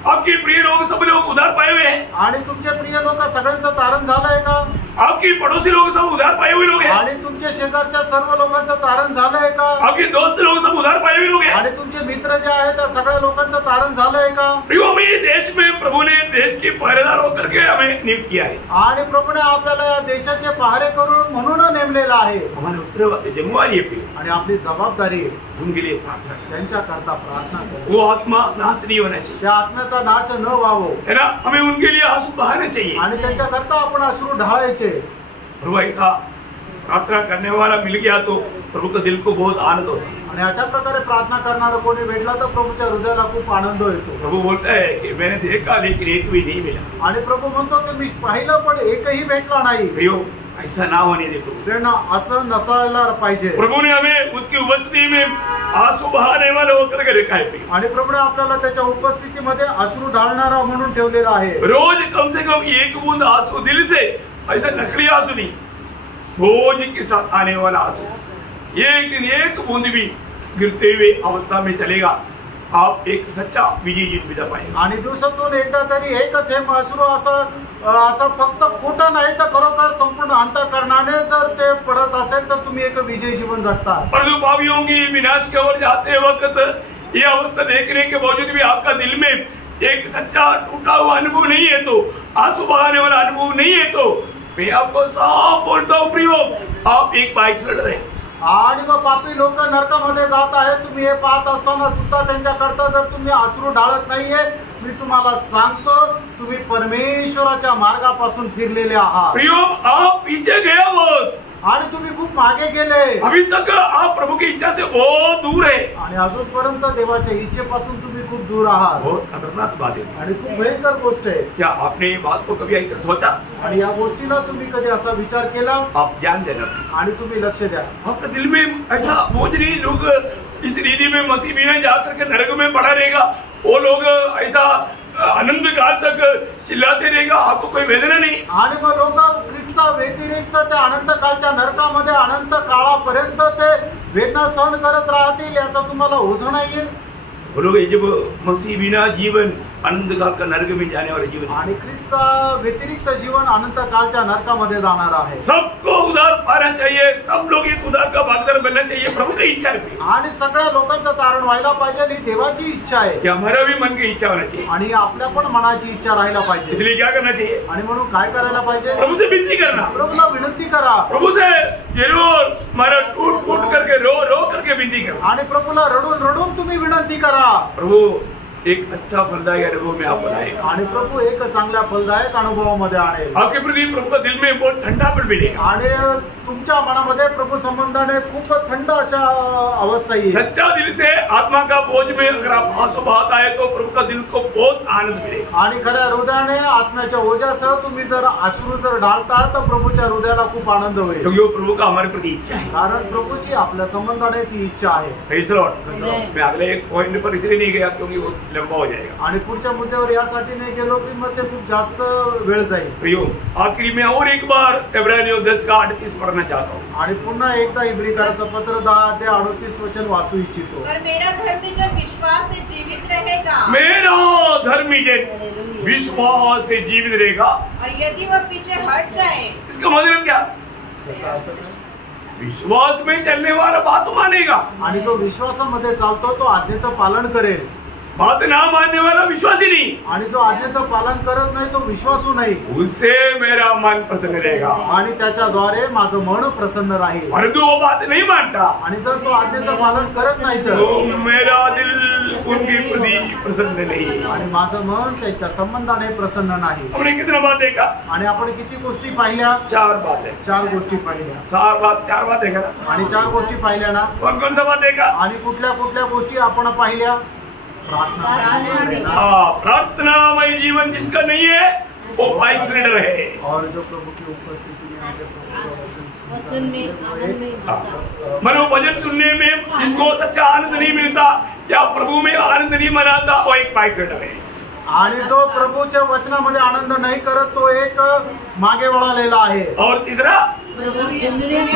आपके प्रिय लोग सब लोग उधार पाए हुए हैं। आणि तुमचे प्रिय लोक सगळ्यांचं तारण झालंय का? आपके पड़ोसी लोग सब उधार पाए हुए लोग हैं। आणि तुमचे शेजारच्या सर्व लोकांचं तारण झालंय का? आपके दोस्त लोग सब उधार पाए हुए लोग हैं। आणि तुमचे मित्र जे आहेत त्या सगळ्या लोकांचं तारण झालंय का? प्रियो में देश में प्रभु ने देश के पहरेदार होकर के हमें नियुक्त किया है। आणि प्रभूने आपल्याला या देशाचे पहारे करून म्हणून नेमलेलं आहे। हमारे उत्तर जिम्मेवारी है प्रियो, आणि आपली जबाबदारी आहे उनके लिए प्रार्थना करें। त्यांच्या करता प्रार्थना करा। वो आत्मा नाश नहीं होना चाहिए, त्या आत्म्याचा नाश न व्हावो, है ना। हमें उनके लिए आंसू बहाने चाहिए आणि त्यांच्या करता आपण अश्रू ढाळायचे। प्रभु ऐसा प्रार्थना करने वाला मिल गया तो प्रभु का दिल को बहुत आनंद होता है। आणि अशा प्रकारे प्रार्थना करणारा कोणी भेटला तर प्रभूच्या हृदयाला खूप आनंद येतो। प्रभु बोलता है कि मैंने देखा लेकिन एक भी नहीं मिला। आणि प्रभू म्हणतो की मी पाहिलं पण एकही भेटला नाही। प्रियो ऐसा ना होने दे प्रभु, त्यांना असं नसायला पाहिजे। प्रभु ने हमें उसकी उपस्थिति में आंसू बहाने वाले होकर के रखा है प्रियो। आणि प्रभूने आपल्याला त्याच्या उपस्थितीमध्ये अश्रू ढाळणारा म्हणून ठेवलेला आहे। रोज कम से कम एक बूंद आंसू दिल से, ऐसा नकली आंसू नहीं, रोज के साथ आने वाला आंसू, एक दिन एक बूंद भी गिरते हुए अवस्था में चलेगा, आप एक सच्चा विजय जीत विदा पाएंगे। आणि दिवसातून एकदा तरी एक थेंब अश्रू असं फक्त खोटं नाही तर खरोखर संपूर्ण अंतःकरणाने जर ते पडत असेल तर तुम्ही एक विजयी जीवन जगता। परंतु पापियों की विनाश की ओर जाते वक्त ये अवस्था देखने के बावजूद भी आपका दिल में एक सच्चा टूटा हुआ अनुभव नहीं है, तो आंसू बहाने वाला अनुभव नहीं है, तो मैं आपको साफ बोलता हूँ प्रियो, आप एक बाइक से लड़ रहे हैं। आणि मग पापी लोक नरकामध्ये जात आहेत, तुम्ही हे पाहत असताना सुद्धा त्यांच्या करता जर तुम्ही अश्रू ढाळत नाहीये, मी तुम्हाला सांगतो तुम्ही परमेश्वराच्या मार्गापासून फिरलेले आहात। प्रियो आप पीछे गए बहुत, आणि तुम्ही खूप मागे गेले, अभी तक आप प्रभु की इच्छा से बहुत दूर है, आणि अजूनपर्यंत देवाच्या इच्छेपासून तुम्ही खूप दूर आहात। बहुत खतरनाक बात है। आणि खूप भयंकर गोष्ट आहे। क्या आपने ये बात को कभी ऐसा सोचा? आणि या गोष्टीला तुम्ही कधी असा विचार केला? आप ध्यान देना, आणि तुम्ही लक्ष द्या। आपके दिल में ऐसा बोझ नहीं, लोग इस रीति में मसीह बिना जाकर के नरक में पड़ा रहेगा, वो लोग ऐसा आनंद काल तक चिल्लाते रहेगा, आपको कोई वेदना नहीं। आणि मग लोक ख्रिस्ता व्यतिरिक्त त्या अनंत कालच्या नरकामध्ये अनंत काळापर्यंत ते वेदना सहन करत राहतील याचा तुम्हाला ओझ नाहीये? बोलोगे जब मसीह बिना जीवन अनंत काल का नरक में जाने वाला जीवन, आणि ख्रिस्ता व्यतिरिक्त जीवन अनंत कालच्या नरकामध्ये जाणार आहे। सबको उद्धार पाना चाहिए, सब लोग इस उद्धार का भागीदार बनना चाहिए, प्रभु की इच्छा है। आणि सगळ्या लोकांचं तारण व्हायला पाहिजे, ही देवाची इच्छा आहे। कि हमारा भी मन की इच्छा होना चाहिए, आणि आपल्या पण मनाची इच्छा राहायला पाहिजे। इसलिए क्या करना चाहिए? आणि म्हणून काय करायला पाहिजे? प्रभु से विनती करना, प्रभूला विनंती करा। प्रभु से जरूर मारा टूट फूट करके रो करके विनती करना, आणि प्रभूला रडून रडून तुम्ही विनंती करा। प्रभु एक अच्छा फलदायक अनुभव में आप बनाएगा, आणि प्रभू एक चांगल्या फलदायक अनुभवामध्ये आणेल। आपके प्रति प्रभु का दिल में बहुत ठंडापन मिलेगा, आणि तुमच्या मनामध्ये प्रभू संबंधाने खूप थंड अशा अवस्था येईल। सच्चा दिल से आत्मा का बोझ में अगर आप आंसू बहाता है तो प्रभु का दिल को बहुत आनंद मिलेगा। आणि खऱ्या हृदयाने आत्म्याच्या ओझ्यासह तुम्ही जर अश्रू जर ढाळता तर प्रभूच्या हृदयाला खूप आनंद होईल, क्योंकि वो प्रभु का हमारे प्रति इच्छा है। कारण प्रभूची आपल्या संबंधाने ती इच्छा आहे। Praise the Lord. मैं अगले एक पॉइंट पर इसलिए नहीं गया क्योंकि वो लंबा हो जाएगा। आणि पुढच्या मुद्द्यावर यासाठी नाही गेलो की मग ते खूप जास्त वेळ जाईल। प्रियो आखिरी में और एक बार इब्रानियों 10:38 पढ़ना चाहता हूँ। आणि पुन्हा एकदा इब्रिकांचं पत्र 10:38 वचन वाचू इच्छितो। पर मेरा धर्मी जन विश्वास से जीवित रहेगा, मेरा धर्मी जन विश्वास से जीवित रहेगा, और यदि वह पीछे हट जाए, इसका मतलब क्या? विश्वास में चलने वाला बात मानेगा, आणि जो विश्वासामध्ये चालतो तो आज्ञेचं पालन करेल। बात ना मानने वाला विश्वासी नहीं, आणि जो आज्ञेचं पालन करत नाही तो विश्वासू नाही। उससे मेरा मन प्रसन्न रहेगा, आणि त्याच्याद्वारे माझं मन प्रसन्न राहील। परंतु वो बात नहीं मानता आणि जर तो आज्ञेचं पालन करत नाही तो तर मेरा दिल उनके प्रति प्रसन्न नहीं। आणि माझं मन त्याच्या संबंधाने प्रसन्न नाही। हमने कितना बात देखा? आणि आपण किती गोष्टी पाहिल्या? 4 बात है, 4 गोष्टी पाहिल्या। 4 बात देखा ना? आणि 4 गोष्टी पाहिल्या ना? कौन सा बात देखा? आणि कुठल्या गोष्टी आपण पाहिल्या? प्रार्थना। प्रार्थनामय जीवन जिसका नहीं है वो बाइक सिलेंडर है, और जो प्रभु की उपस्थिति में आके वचन में आनंद नहीं मिलता। मनो भजन सुनने में जिसको सच्चा आनंद नहीं मिलता या प्रभु में आनंद नहीं मनाता वो एक बाइक सिलेंडर है। आणि जो प्रभूच्या वचनामध्ये आनंद नाही करत तो एक मागे वळालेला आहे। और तीसरा,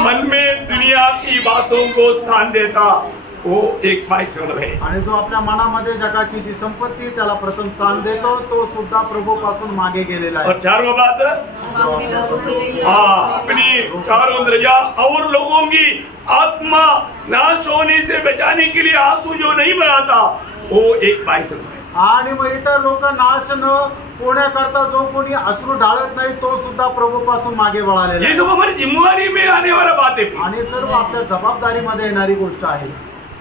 मन में दुनिया की बातों को स्थान देता वो एक पायसंग है। आणि जो आपल्या मनामध्ये जगाची जी संपत्ती त्याला प्रथम स्थान देतो तो सुद्धा प्रभू पासून मागे गेलेला आहे। और चारवा बात, अपनी चारों दरजा और लोगों की आत्मा नाश होने से बचाने के लिए आंसू जो नहीं बहाता वो एक पायसंग है। आणि मग इतर लोक नाश न होण्याकरता जो कोणी अश्रू ढाळत नाही तो सुद्धा प्रभू पासून मागे वळालेला ये सब हमारी जिम्मेवारी में आने वाला बात है। आणि सर्व आपल्या जबाबदारीमध्ये येणारी गोष्ट आहे।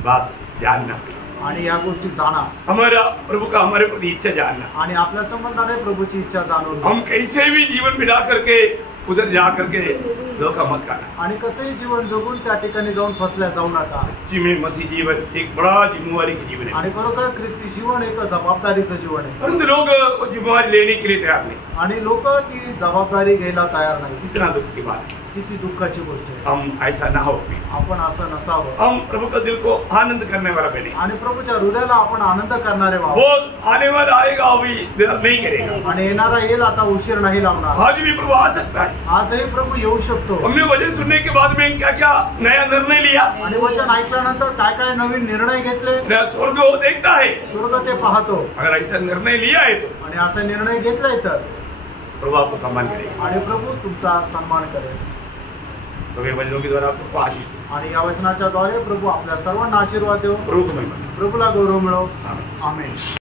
बात जानना आणि या गोष्टी जाणा, हमारा प्रभु का हमारे प्रति इच्छा जानना, आणि आपल्या संबंधाने प्रभूची इच्छा जाणून हम कैसे भी जीवन बिता करके उधर जा करके धोखा मत खाना। आणि कसंही जीवन जगून त्या ठिकाणी जाऊन फसल्या जाऊ नका। सच्ची में मसीह जीवन एक बड़ा जिम्मेवारी की जीवन है आणि खरोखर ख्रिस्ती जीवन एक जबाबदारीचं जीवन आहे, परंतु लोग वो जिम्मेवारी लेने के लिए तैयार नहीं। आणि लोक ती जबाबदारी घ्यायला तयार नाही। कितना दुख की बात है। किती दुःखाची गोष्ट आहे। हम ऐसा ना हो, आपण असं नसावं। हम प्रभु का दिल को आनंद करने वाला बने। आणि प्रभूच्या हृदयाला आपण आनंद करणारे व्हावं। वो आने वाला आएगा अभी देर नहीं करेगा। आणि येणारा येईल, आता उशीर नाही लावणार। आज भी प्रभु आ सकता है। आजही प्रभू येऊ शकतो। हमने वचन सुनने के बाद में क्या क्या नया निर्णय लिया, आणि वचन ऐकल्यानंतर काय काय नवीन निर्णय घेतले, नया स्वर्ग वो देखता है। स्वर्ग ते पाहतो। अगर ऐसा निर्णय लिया है तो आणि असा निर्णय घेतलाय तर प्रभु आपको सम्मान करेगा। आणि प्रभू तुमचा सन्मान करेल। तो वे वचनों के द्वारा आप सबको आशीष आणि या वचनाच्या द्वारे प्रभू आपल्या सर्वांना आशीर्वाद देऊ। प्रभु को महिमा। प्रभूला गौरव मिळो। आमीन। आमेन।